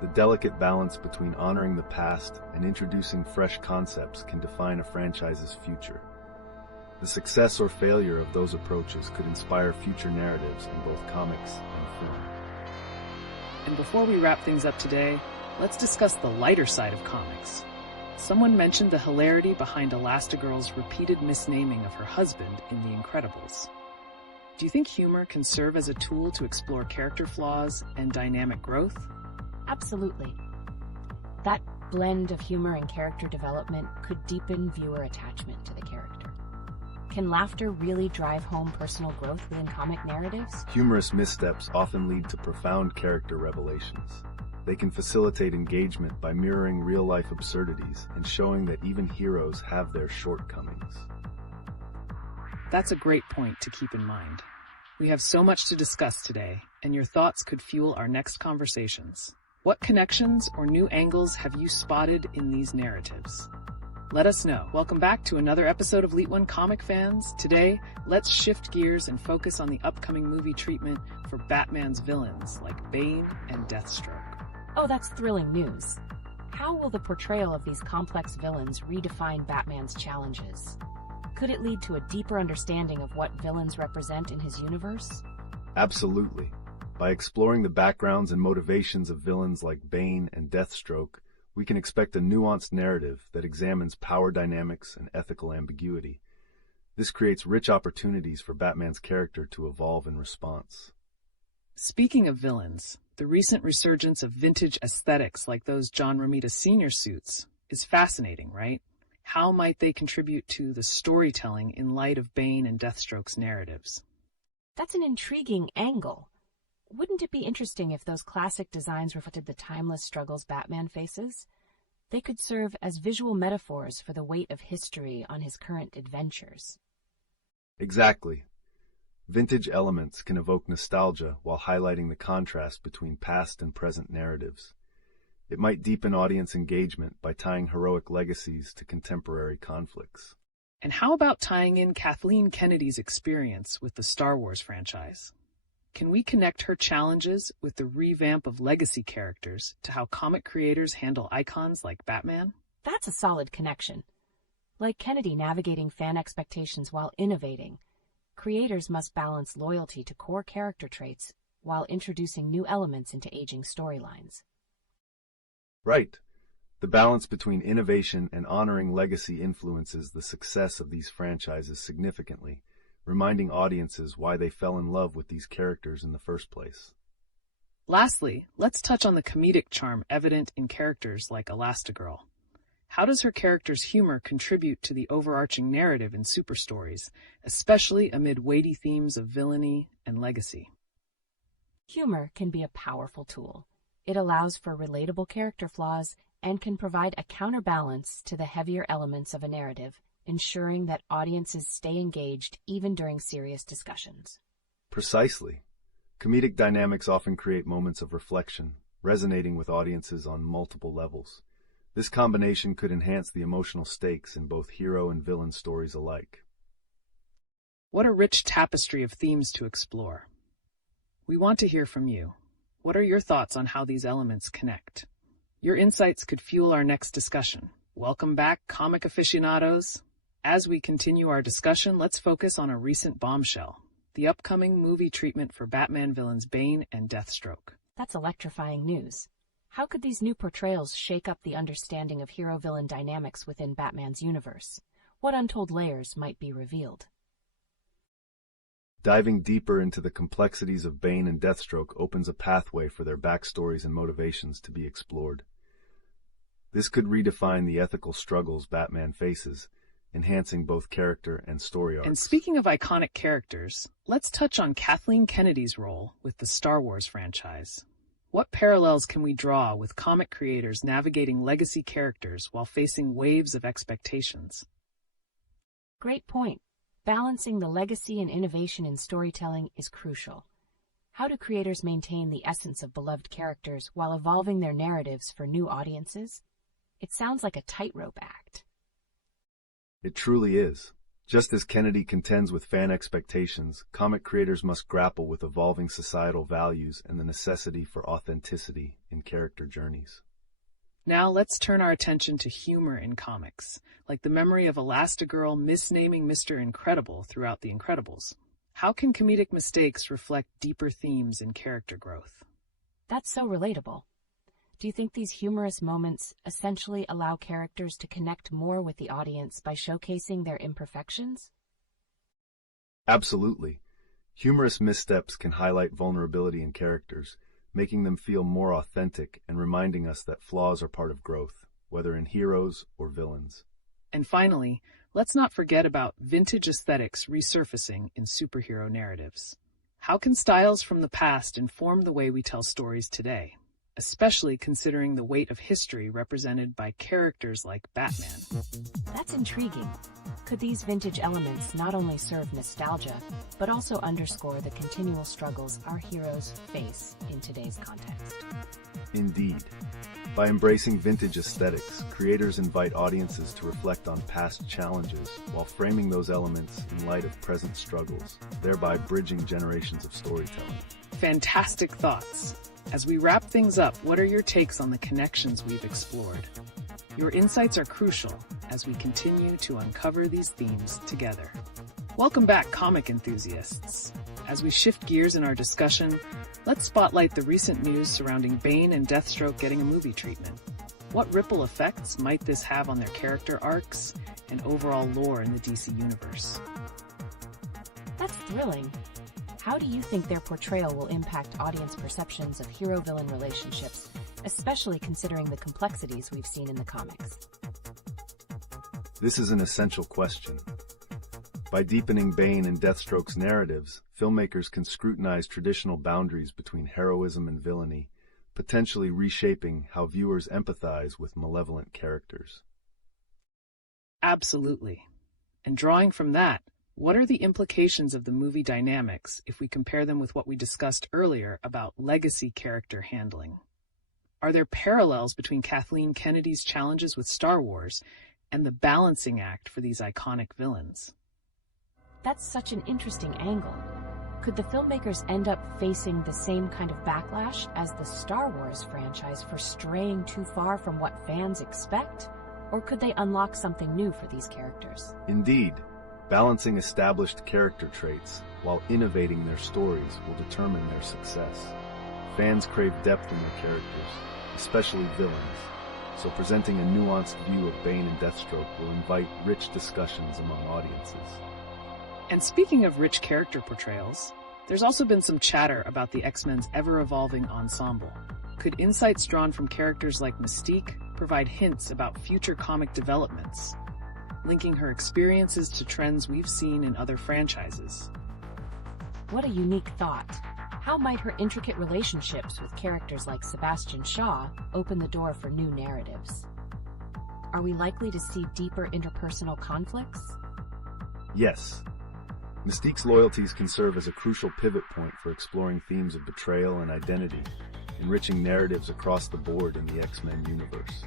the delicate balance between honoring the past and introducing fresh concepts can define a franchise's future. The success or failure of those approaches could inspire future narratives in both comics and film. And before we wrap things up today, let's discuss the lighter side of comics. Someone mentioned the hilarity behind Elastigirl's repeated misnaming of her husband in The Incredibles. Do you think humor can serve as a tool to explore character flaws and dynamic growth? Absolutely. That blend of humor and character development could deepen viewer attachment to the character. Can laughter really drive home personal growth within comic narratives? Humorous missteps often lead to profound character revelations. They can facilitate engagement by mirroring real-life absurdities and showing that even heroes have their shortcomings. That's a great point to keep in mind. We have so much to discuss today, and your thoughts could fuel our next conversations. What connections or new angles have you spotted in these narratives? Let us know. Welcome back to another episode of LeetOne Comic Fans. Today, let's shift gears and focus on the upcoming movie treatment for Batman's villains like Bane and Deathstroke. Oh, that's thrilling news. How will the portrayal of these complex villains redefine Batman's challenges? Could it lead to a deeper understanding of what villains represent in his universe? Absolutely. By exploring the backgrounds and motivations of villains like Bane and Deathstroke, we can expect a nuanced narrative that examines power dynamics and ethical ambiguity. This creates rich opportunities for Batman's character to evolve in response. Speaking of villains, the recent resurgence of vintage aesthetics like those John Romita Sr. suits is fascinating, right? How might they contribute to the storytelling in light of Bane and Deathstroke's narratives? That's an intriguing angle. Wouldn't it be interesting if those classic designs reflected the timeless struggles Batman faces? They could serve as visual metaphors for the weight of history on his current adventures. Exactly. Vintage elements can evoke nostalgia while highlighting the contrast between past and present narratives. It might deepen audience engagement by tying heroic legacies to contemporary conflicts. And how about tying in Kathleen Kennedy's experience with the Star Wars franchise? Can we connect her challenges with the revamp of legacy characters to how comic creators handle icons like Batman? That's a solid connection. Like Kennedy navigating fan expectations while innovating, creators must balance loyalty to core character traits while introducing new elements into aging storylines. Right. The balance between innovation and honoring legacy influences the success of these franchises significantly, reminding audiences why they fell in love with these characters in the first place. Lastly, let's touch on the comedic charm evident in characters like Elastigirl. How does her character's humor contribute to the overarching narrative in superstories, especially amid weighty themes of villainy and legacy? Humor can be a powerful tool. It allows for relatable character flaws and can provide a counterbalance to the heavier elements of a narrative, ensuring that audiences stay engaged even during serious discussions. Precisely. Comedic dynamics often create moments of reflection, resonating with audiences on multiple levels. This combination could enhance the emotional stakes in both hero and villain stories alike. What a rich tapestry of themes to explore. We want to hear from you. What are your thoughts on how these elements connect? Your insights could fuel our next discussion. Welcome back, comic aficionados. As we continue our discussion, let's focus on a recent bombshell, the upcoming movie treatment for Batman villains Bane and Deathstroke. That's electrifying news. How could these new portrayals shake up the understanding of hero-villain dynamics within Batman's universe? What untold layers might be revealed? Diving deeper into the complexities of Bane and Deathstroke opens a pathway for their backstories and motivations to be explored. This could redefine the ethical struggles Batman faces, enhancing both character and story arcs. And speaking of iconic characters, let's touch on Kathleen Kennedy's role with the Star Wars franchise. What parallels can we draw with comic creators navigating legacy characters while facing waves of expectations? Great point. Balancing the legacy and innovation in storytelling is crucial. How do creators maintain the essence of beloved characters while evolving their narratives for new audiences? It sounds like a tightrope act. It truly is. Just as Kennedy contends with fan expectations, comic creators must grapple with evolving societal values and the necessity for authenticity in character journeys. Now let's turn our attention to humor in comics, like the memory of Elastigirl misnaming Mr. Incredible throughout The Incredibles. How can comedic mistakes reflect deeper themes in character growth? That's so relatable. Do you think these humorous moments essentially allow characters to connect more with the audience by showcasing their imperfections? Absolutely. Humorous missteps can highlight vulnerability in characters, making them feel more authentic and reminding us that flaws are part of growth, whether in heroes or villains. And finally, let's not forget about vintage aesthetics resurfacing in superhero narratives. How can styles from the past inform the way we tell stories today, especially considering the weight of history represented by characters like Batman? That's intriguing. Could these vintage elements not only serve nostalgia, but also underscore the continual struggles our heroes face in today's context? Indeed. By embracing vintage aesthetics, creators invite audiences to reflect on past challenges while framing those elements in light of present struggles, thereby bridging generations of storytelling. Fantastic thoughts. As we wrap things up, what are your takes on the connections we've explored? Your insights are crucial as we continue to uncover these themes together. Welcome back, comic enthusiasts. As we shift gears in our discussion, let's spotlight the recent news surrounding Bane and Deathstroke getting a movie treatment. What ripple effects might this have on their character arcs and overall lore in the DC universe? That's thrilling. How do you think their portrayal will impact audience perceptions of hero-villain relationships, especially considering the complexities we've seen in the comics? This is an essential question. By deepening Bane and Deathstroke's narratives, filmmakers can scrutinize traditional boundaries between heroism and villainy, potentially reshaping how viewers empathize with malevolent characters. Absolutely. And drawing from that, what are the implications of the movie dynamics if we compare them with what we discussed earlier about legacy character handling? Are there parallels between Kathleen Kennedy's challenges with Star Wars and the balancing act for these iconic villains? That's such an interesting angle. Could the filmmakers end up facing the same kind of backlash as the Star Wars franchise for straying too far from what fans expect? Or could they unlock something new for these characters? Indeed, balancing established character traits while innovating their stories will determine their success. Fans crave depth in their characters, especially villains, so presenting a nuanced view of Bane and Deathstroke will invite rich discussions among audiences. And speaking of rich character portrayals, there's also been some chatter about the X-Men's ever-evolving ensemble. Could insights drawn from characters like Mystique provide hints about future comic developments, linking her experiences to trends we've seen in other franchises? What a unique thought. How might her intricate relationships with characters like Sebastian Shaw open the door for new narratives? Are we likely to see deeper interpersonal conflicts? Yes. Mystique's loyalties can serve as a crucial pivot point for exploring themes of betrayal and identity, enriching narratives across the board in the X-Men universe.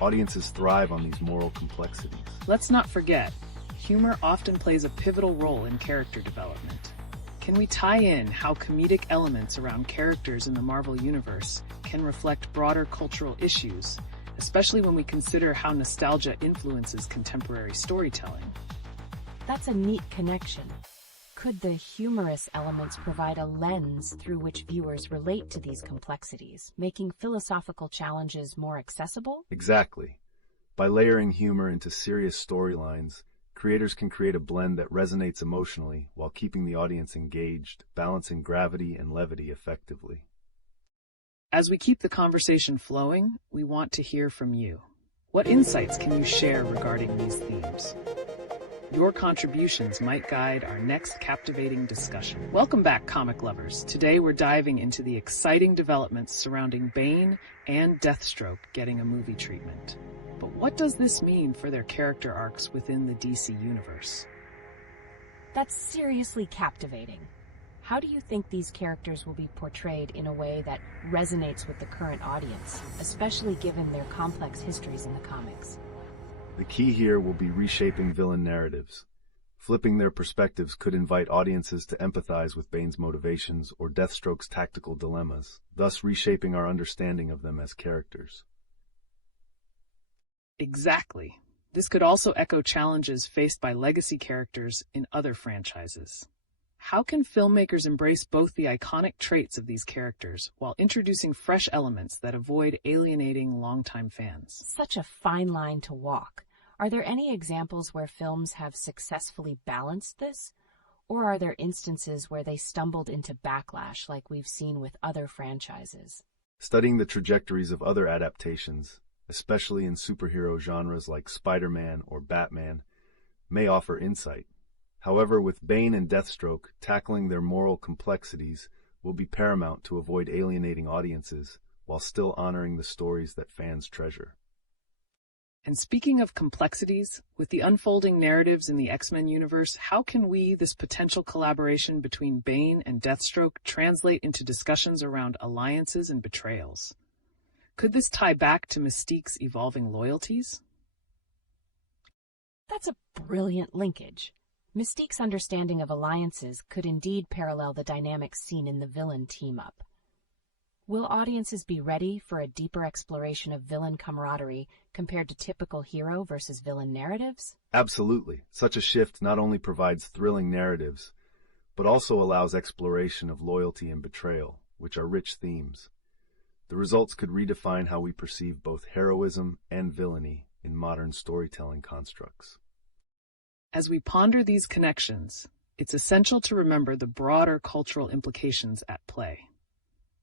Audiences thrive on these moral complexities. Let's not forget, humor often plays a pivotal role in character development. Can we tie in how comedic elements around characters in the Marvel Universe can reflect broader cultural issues, especially when we consider how nostalgia influences contemporary storytelling? That's a neat connection. Could the humorous elements provide a lens through which viewers relate to these complexities, making philosophical challenges more accessible? Exactly. By layering humor into serious storylines, creators can create a blend that resonates emotionally while keeping the audience engaged, balancing gravity and levity effectively. As we keep the conversation flowing, we want to hear from you. What insights can you share regarding these themes? Your contributions might guide our next captivating discussion. Welcome back, comic lovers. Today we're diving into the exciting developments surrounding Bane and Deathstroke getting a movie treatment. But what does this mean for their character arcs within the DC universe? That's seriously captivating. How do you think these characters will be portrayed in a way that resonates with the current audience, especially given their complex histories in the comics? The key here will be reshaping villain narratives. Flipping their perspectives could invite audiences to empathize with Bane's motivations or Deathstroke's tactical dilemmas, thus reshaping our understanding of them as characters. Exactly. This could also echo challenges faced by legacy characters in other franchises. How can filmmakers embrace both the iconic traits of these characters while introducing fresh elements that avoid alienating longtime fans? Such a fine line to walk. Are there any examples where films have successfully balanced this? Or are there instances where they stumbled into backlash like we've seen with other franchises? Studying the trajectories of other adaptations, especially in superhero genres like Spider-Man or Batman, may offer insight. However, with Bane and Deathstroke, tackling their moral complexities will be paramount to avoid alienating audiences while still honoring the stories that fans treasure. And speaking of complexities, with the unfolding narratives in the X-Men universe, how can this potential collaboration between Bane and Deathstroke, translate into discussions around alliances and betrayals? Could this tie back to Mystique's evolving loyalties? That's a brilliant linkage. Mystique's understanding of alliances could indeed parallel the dynamics seen in the villain team-up. Will audiences be ready for a deeper exploration of villain camaraderie compared to typical hero versus villain narratives? Absolutely. Such a shift not only provides thrilling narratives, but also allows exploration of loyalty and betrayal, which are rich themes. The results could redefine how we perceive both heroism and villainy in modern storytelling constructs. As we ponder these connections, it's essential to remember the broader cultural implications at play.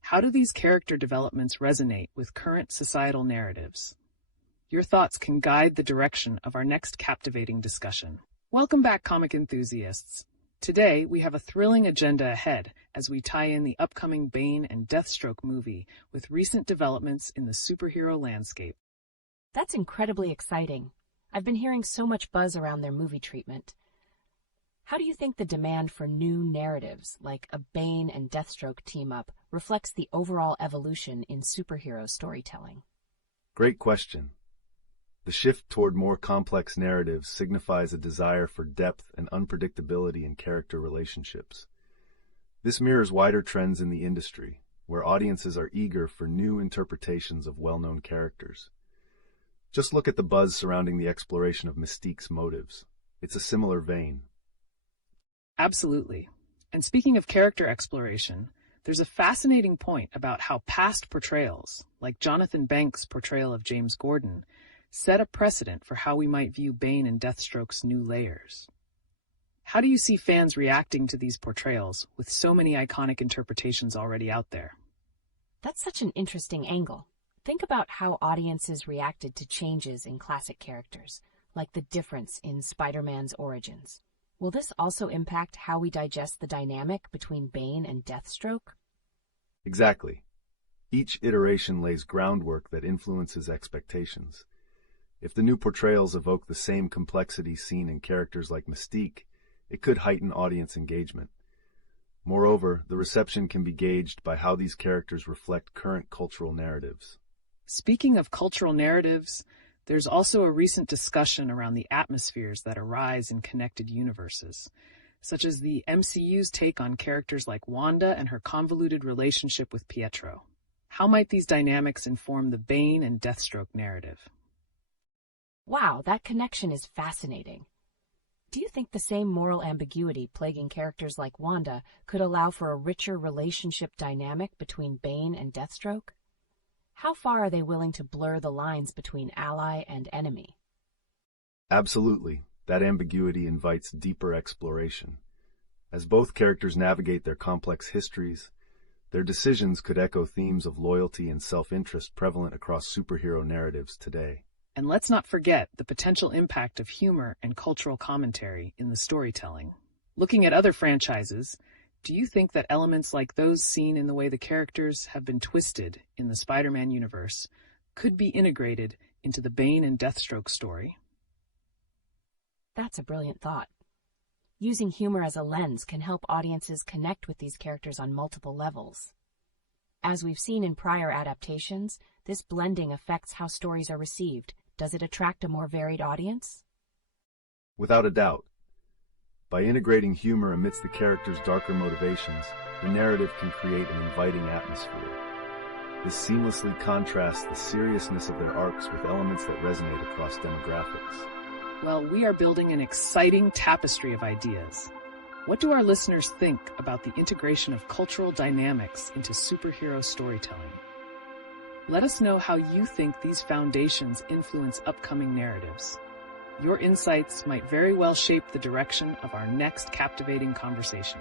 How do these character developments resonate with current societal narratives? Your thoughts can guide the direction of our next captivating discussion. Welcome back, comic enthusiasts. Today, we have a thrilling agenda ahead as we tie in the upcoming Bane and Deathstroke movie with recent developments in the superhero landscape. That's incredibly exciting. I've been hearing so much buzz around their movie treatment. How do you think the demand for new narratives, like a Bane and Deathstroke team-up, reflects the overall evolution in superhero storytelling? Great question. The shift toward more complex narratives signifies a desire for depth and unpredictability in character relationships. This mirrors wider trends in the industry, where audiences are eager for new interpretations of well-known characters. Just look at the buzz surrounding the exploration of Mystique's motives. It's a similar vein. Absolutely. And speaking of character exploration, there's a fascinating point about how past portrayals, like Jonathan Banks' portrayal of James Gordon, set a precedent for how we might view Bane and Deathstroke's new layers. How do you see fans reacting to these portrayals with so many iconic interpretations already out there? That's such an interesting angle. Think about how audiences reacted to changes in classic characters, like the difference in Spider-Man's origins. Will this also impact how we digest the dynamic between Bane and Deathstroke? Exactly. Each iteration lays groundwork that influences expectations. If the new portrayals evoke the same complexity seen in characters like Mystique, it could heighten audience engagement. Moreover, the reception can be gauged by how these characters reflect current cultural narratives. Speaking of cultural narratives, There's also a recent discussion around the atmospheres that arise in connected universes, such as the MCU's take on characters like Wanda and her convoluted relationship with Pietro. How might these dynamics inform the Bane and Deathstroke narrative? Wow, that connection is fascinating. Do you think the same moral ambiguity plaguing characters like Wanda could allow for a richer relationship dynamic between Bane and Deathstroke? How far are they willing to blur the lines between ally and enemy? Absolutely. That ambiguity invites deeper exploration. As both characters navigate their complex histories, their decisions could echo themes of loyalty and self-interest prevalent across superhero narratives today. And let's not forget the potential impact of humor and cultural commentary in the storytelling. Looking at other franchises, do you think that elements like those seen in the way the characters have been twisted in the Spider-Man universe could be integrated into the Bane and Deathstroke story? That's a brilliant thought. Using humor as a lens can help audiences connect with these characters on multiple levels. As we've seen in prior adaptations, this blending affects how stories are received. Does it attract a more varied audience? Without a doubt. By integrating humor amidst the characters' darker motivations, the narrative can create an inviting atmosphere. This seamlessly contrasts the seriousness of their arcs with elements that resonate across demographics. Well, we are building an exciting tapestry of ideas. What do our listeners think about the integration of cultural dynamics into superhero storytelling? Let us know how you think these foundations influence upcoming narratives. Your insights might very well shape the direction of our next captivating conversation.